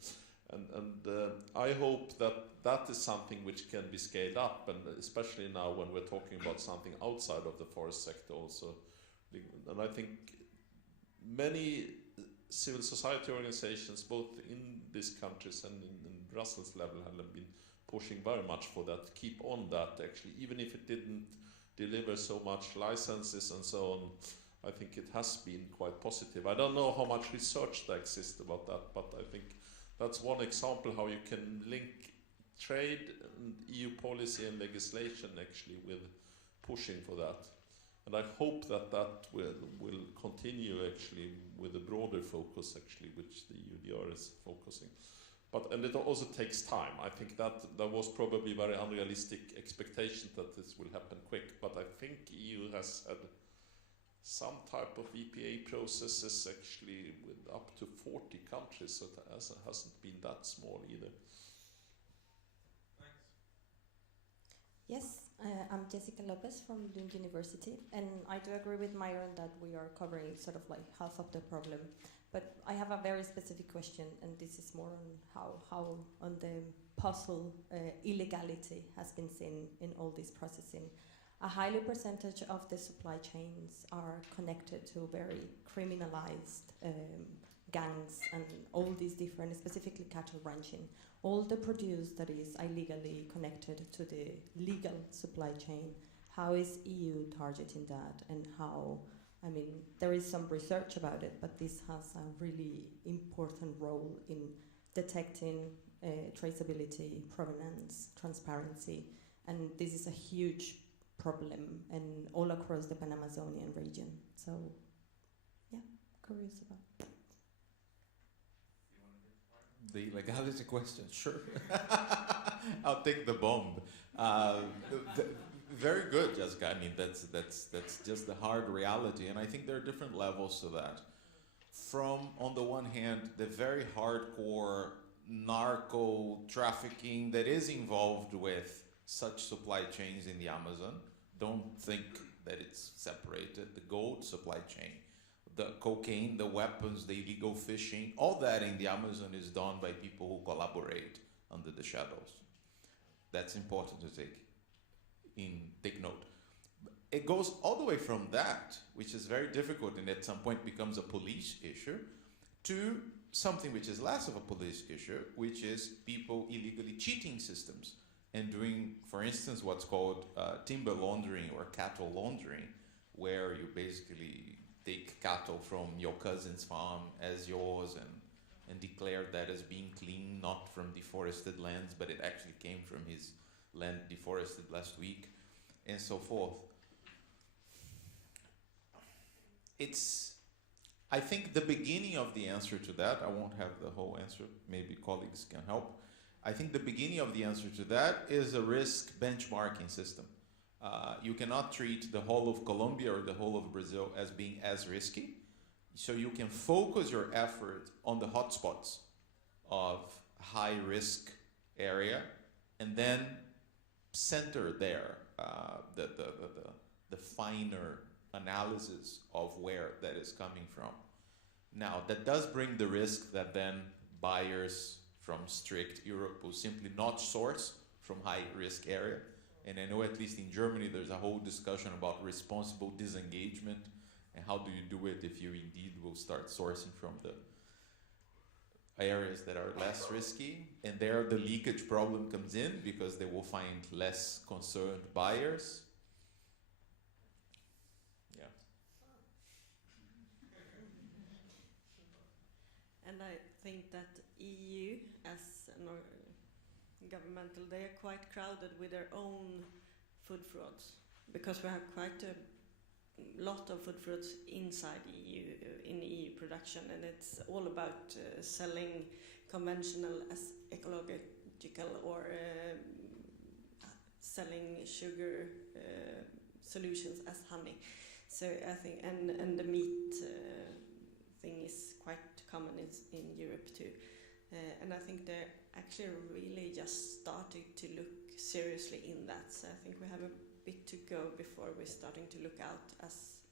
And I hope that that is something which can be scaled up, and especially now when we're talking about something outside of the forest sector also. And I think many civil society organizations, both in these countries and in Brussels level, have been pushing very much for that, keep on that actually, even if it didn't deliver so much licenses and so on. I think it has been quite positive. I don't know how much research there exists about that, but I think that's one example how you can link trade and EU policy and legislation actually with pushing for that. And I hope that that will continue actually with a broader focus actually, which the EUDR is focusing. And it also takes time. I think that there was probably very unrealistic expectation that this will happen quick, but I think EU has had some type of EPA processes actually with up to 40 countries, so it hasn't been that small either. Thanks. Yes, I'm Jessica Lopez from Lund University, and I do agree with Myron that we are covering sort of like half of the problem. But I have a very specific question, and this is more on how on the puzzle illegality has been seen in all this processing. A high percentage of the supply chains are connected to very criminalized gangs and all these different, specifically cattle ranching, all the produce that is illegally connected to the legal supply chain. How is EU targeting that, and how, I mean, there is some research about it, but this has a really important role in detecting traceability, provenance, transparency, and this is a huge problem and all across the Pan-Amazonian region. So, yeah, curious about. The legality question, sure. I'll take the bomb. Very good, Jessica. I mean, that's just the hard reality, and I think there are different levels to that. From, on the one hand, the very hardcore narco trafficking that is involved with such supply chains in the Amazon. Don't think that it's separated. The gold supply chain, the cocaine, the weapons, the illegal fishing, all that in the Amazon is done by people who collaborate under the shadows. That's important to take note. It goes all the way from that, which is very difficult and at some point becomes a police issue, to something which is less of a police issue, which is people illegally cheating systems and doing, for instance, what's called timber laundering or cattle laundering, where you basically take cattle from your cousin's farm as yours and declare that as being clean, not from deforested lands, but it actually came from his land deforested last week, and so forth. I think the beginning of the answer to that, I won't have the whole answer, maybe colleagues can help. I think the beginning of the answer to that is a risk benchmarking system. You cannot treat the whole of Colombia or the whole of Brazil as being as risky. So you can focus your effort on the hotspots of high risk area and then center there the finer analysis of where that is coming from. Now, that does bring the risk that then buyers from strict Europe will simply not source from high risk area. And I know at least in Germany there's a whole discussion about responsible disengagement and how do you do it if you indeed will start sourcing from the areas that are less risky. And there the leakage problem comes in because they will find less concerned buyers. Yeah. And I think that EU as an governmental, they are quite crowded with their own food frauds, because we have quite a lot of food frauds inside EU, in EU production, and it's all about selling conventional as ecological or selling sugar solutions as honey. So I think, and the meat thing is quite common in Europe too. And I think they're actually really just starting to look seriously in that. So I think we have a bit to go before we're starting to look out as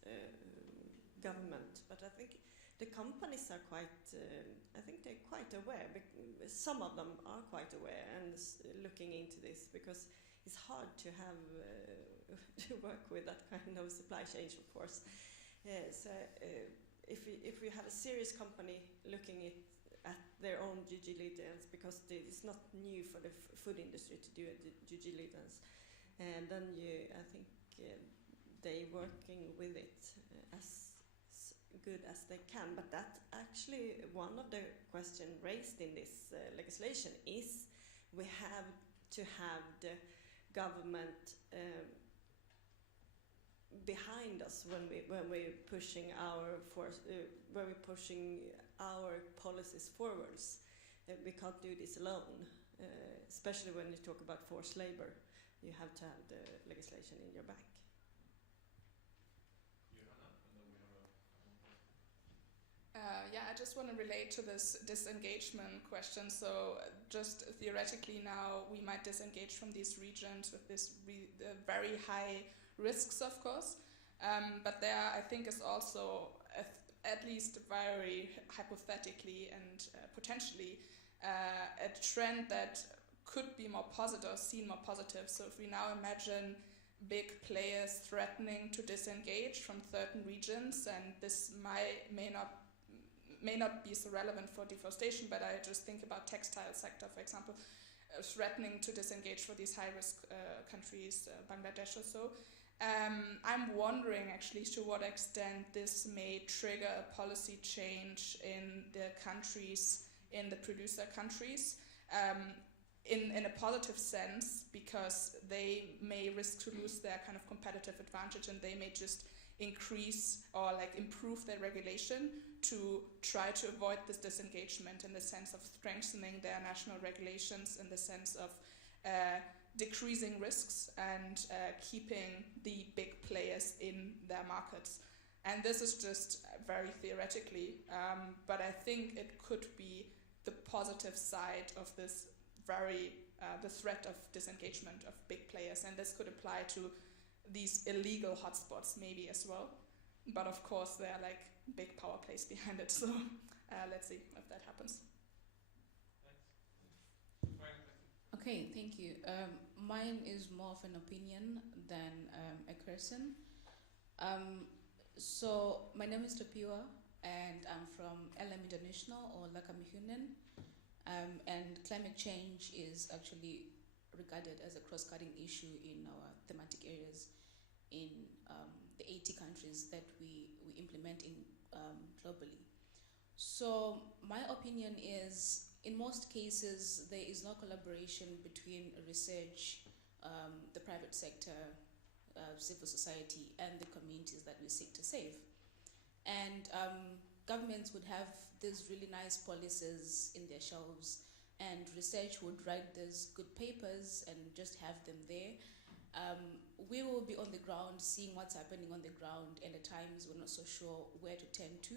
government. But I think the companies are quite, I think they're quite aware. Some of them are quite aware and looking into this, because it's hard to have to work with that kind of supply chain, of course. So if we have a serious company looking at their own due diligence, because it's not new for the food industry to do a due diligence, and then I think they working with it as good as they can. But that actually one of the questions raised in this legislation is we have to have the government behind us when we're pushing our policies forwards. We can't do this alone, especially when you talk about forced labor. You have to have the legislation in your back. Yeah, I just want to relate to this disengagement question. So just theoretically now, we might disengage from these regions with this very high risks, of course. But there, I think, is also, at least very hypothetically and potentially, a trend that could be more positive, seen more positive. So if we now imagine big players threatening to disengage from certain regions, and this may may not be so relevant for deforestation, but I just think about textile sector, for example, threatening to disengage for these high-risk countries, Bangladesh or so. I'm wondering actually to what extent this may trigger a policy change in the countries, in the producer countries, in a positive sense, because they may risk to lose their kind of competitive advantage, and they may just increase or like improve their regulation to try to avoid this disengagement, in the sense of strengthening their national regulations, in the sense of decreasing risks and keeping the big players in their markets. And this is just very theoretically, but I think it could be the positive side of this the threat of disengagement of big players, and this could apply to these illegal hotspots maybe as well. But of course there are like big power plays behind it, so let's see if that happens. Okay, thank you. Mine is more of an opinion than a question. So my name is Tapiwa, and I'm from LM International, or Lakamihunen. And climate change is actually regarded as a cross-cutting issue in our thematic areas in the 80 countries that we implement in globally. So my opinion is, in most cases, there is no collaboration between research, the private sector, civil society, and the communities that we seek to save. And governments would have these really nice policies in their shelves, and research would write these good papers and just have them there. We will be on the ground seeing what's happening on the ground, and at times we're not so sure where to turn to.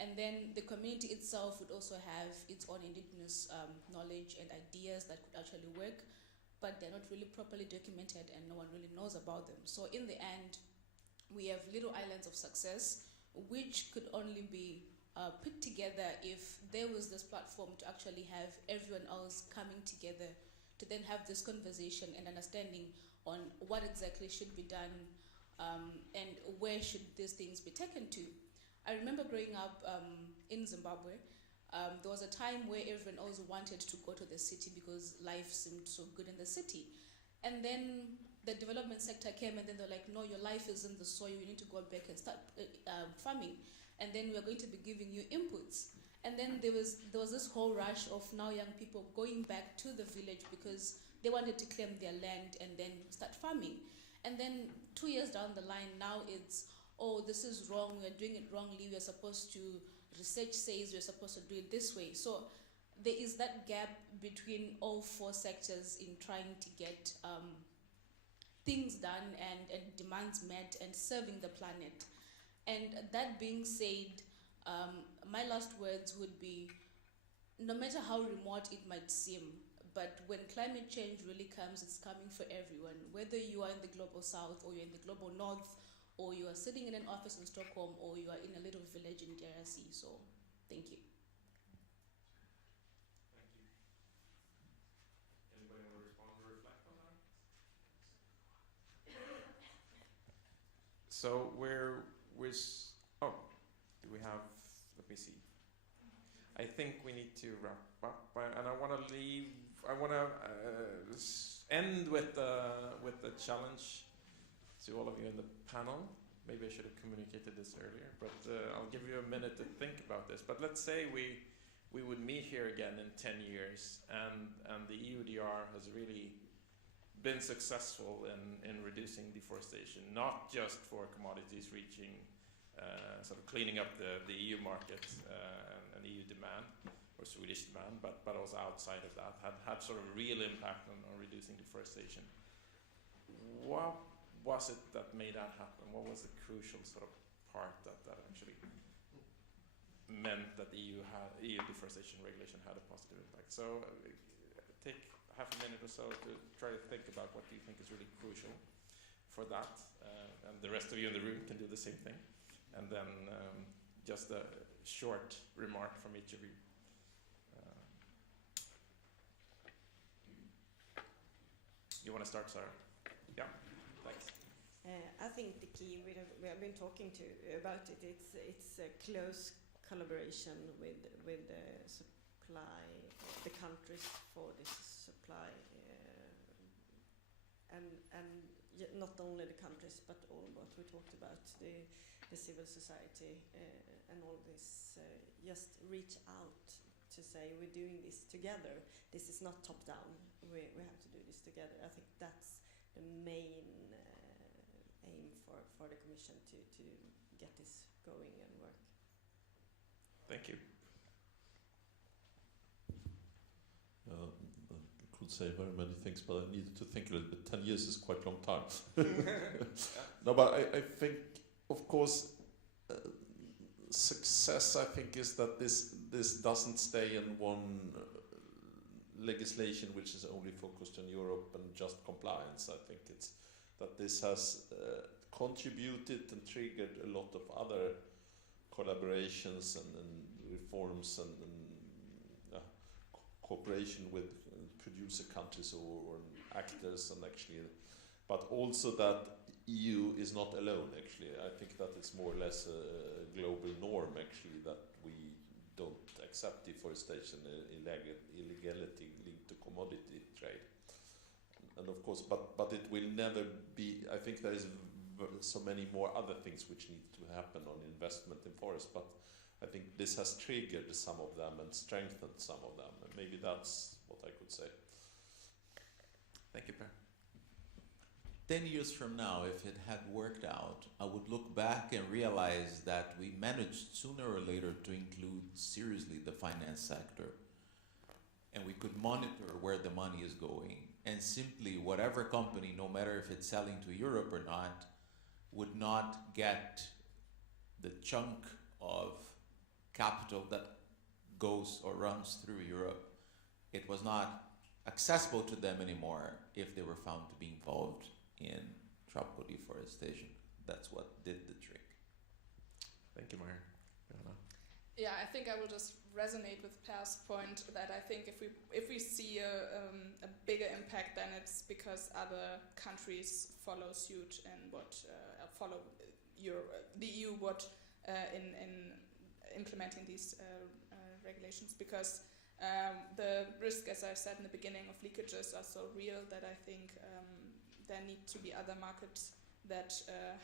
And then the community itself would also have its own indigenous knowledge and ideas that could actually work, but they're not really properly documented and no one really knows about them. So in the end, we have little islands of success, which could only be put together if there was this platform to actually have everyone else coming together to then have this conversation and understanding on what exactly should be done and where should these things be taken to. I remember growing up in Zimbabwe, there was a time where everyone else wanted to go to the city because life seemed so good in the city. And then the development sector came, and then they're like, no, your life is in the soil, you need to go back and start farming. And then we're going to be giving you inputs. And then there was this whole rush of now young people going back to the village because they wanted to claim their land and then start farming. And then 2 years down the line, now it's, oh, this is wrong, we're doing it wrongly, we're supposed to, research says we're supposed to do it this way. So there is that gap between all four sectors in trying to get things done and demands met and serving the planet. And that being said, my last words would be, no matter how remote it might seem, but when climate change really comes, it's coming for everyone. Whether you are in the global south, or you're in the global north, or you are sitting in an office in Stockholm, or you are in a little village in DRC. So, thank you. Thank you. Anybody want to respond or reflect on that? So do we have, let me see. I think we need to wrap up, and I want to end with the challenge to all of you in the panel. Maybe I should have communicated this earlier, but I'll give you a minute to think about this. But let's say we would meet here again in 10 years, and the EUDR has really been successful in reducing deforestation, not just for commodities reaching sort of cleaning up the EU market and EU demand, or Swedish demand, but also outside of that, had sort of real impact on reducing deforestation. What was it that made that happen? What was the crucial sort of part that actually meant that the EU deforestation regulation had a positive impact? So take half a minute or so to try to think about what you think is really crucial for that, and the rest of you in the room can do the same thing. And then just a short remark from each of you. You want to start, Sarah? Yeah, thanks. I think the key we have been talking about it. It's a close collaboration with the supply, the countries for this supply, and not only the countries, but all what we talked about, the civil society and all this. Just reach out to say we're doing this together. This is not top down. We have to do this together. I think that's the main aim for the Commission to get this going and work. Thank you. I could say very many things, but I needed to think a little bit. 10 years is quite a long time. No, but I think, of course, success, I think, is that this doesn't stay in one legislation which is only focused on Europe and just compliance. I think it's that this has contributed and triggered a lot of other collaborations and reforms and cooperation with producer countries or actors, and actually, but also that EU is not alone. Actually, I think that it's more or less a global norm. Actually, that we don't accept deforestation, illegality linked to commodity trade, and of course, but it will never be. I think there is so many more other things which need to happen on investment in forest, but I think this has triggered some of them and strengthened some of them, and maybe that's what I could say. Thank you, Per. 10 years from now, if it had worked out, I would look back and realize that we managed sooner or later to include seriously the finance sector. And we could monitor where the money is going. And simply whatever company, no matter if it's selling to Europe or not, would not get the chunk of capital that goes or runs through Europe. It was not accessible to them anymore if they were found to be involved in tropical deforestation. That's what did the trick. Thank you, Meyer. Yeah, I think I will just resonate with Per's point that I think if we see a bigger impact, then it's because other countries follow suit and what follow the EU in implementing these regulations, because the risk, as I said in the beginning, of leakages are so real that I think there need to be other markets that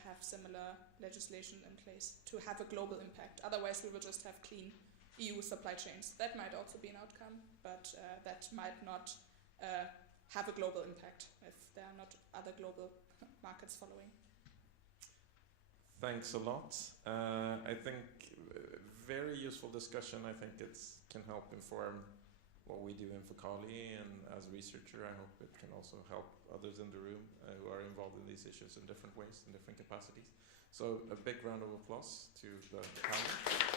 have similar legislation in place to have a global impact. Otherwise, we will just have clean EU supply chains. That might also be an outcome, but that might not have a global impact if there are not other global markets following. Thanks a lot. I think very useful discussion. I think it can help inform what we do in Focali, and as a researcher, I hope it can also help others in the room who are involved in these issues in different ways, in different capacities. So a big round of applause to the panel.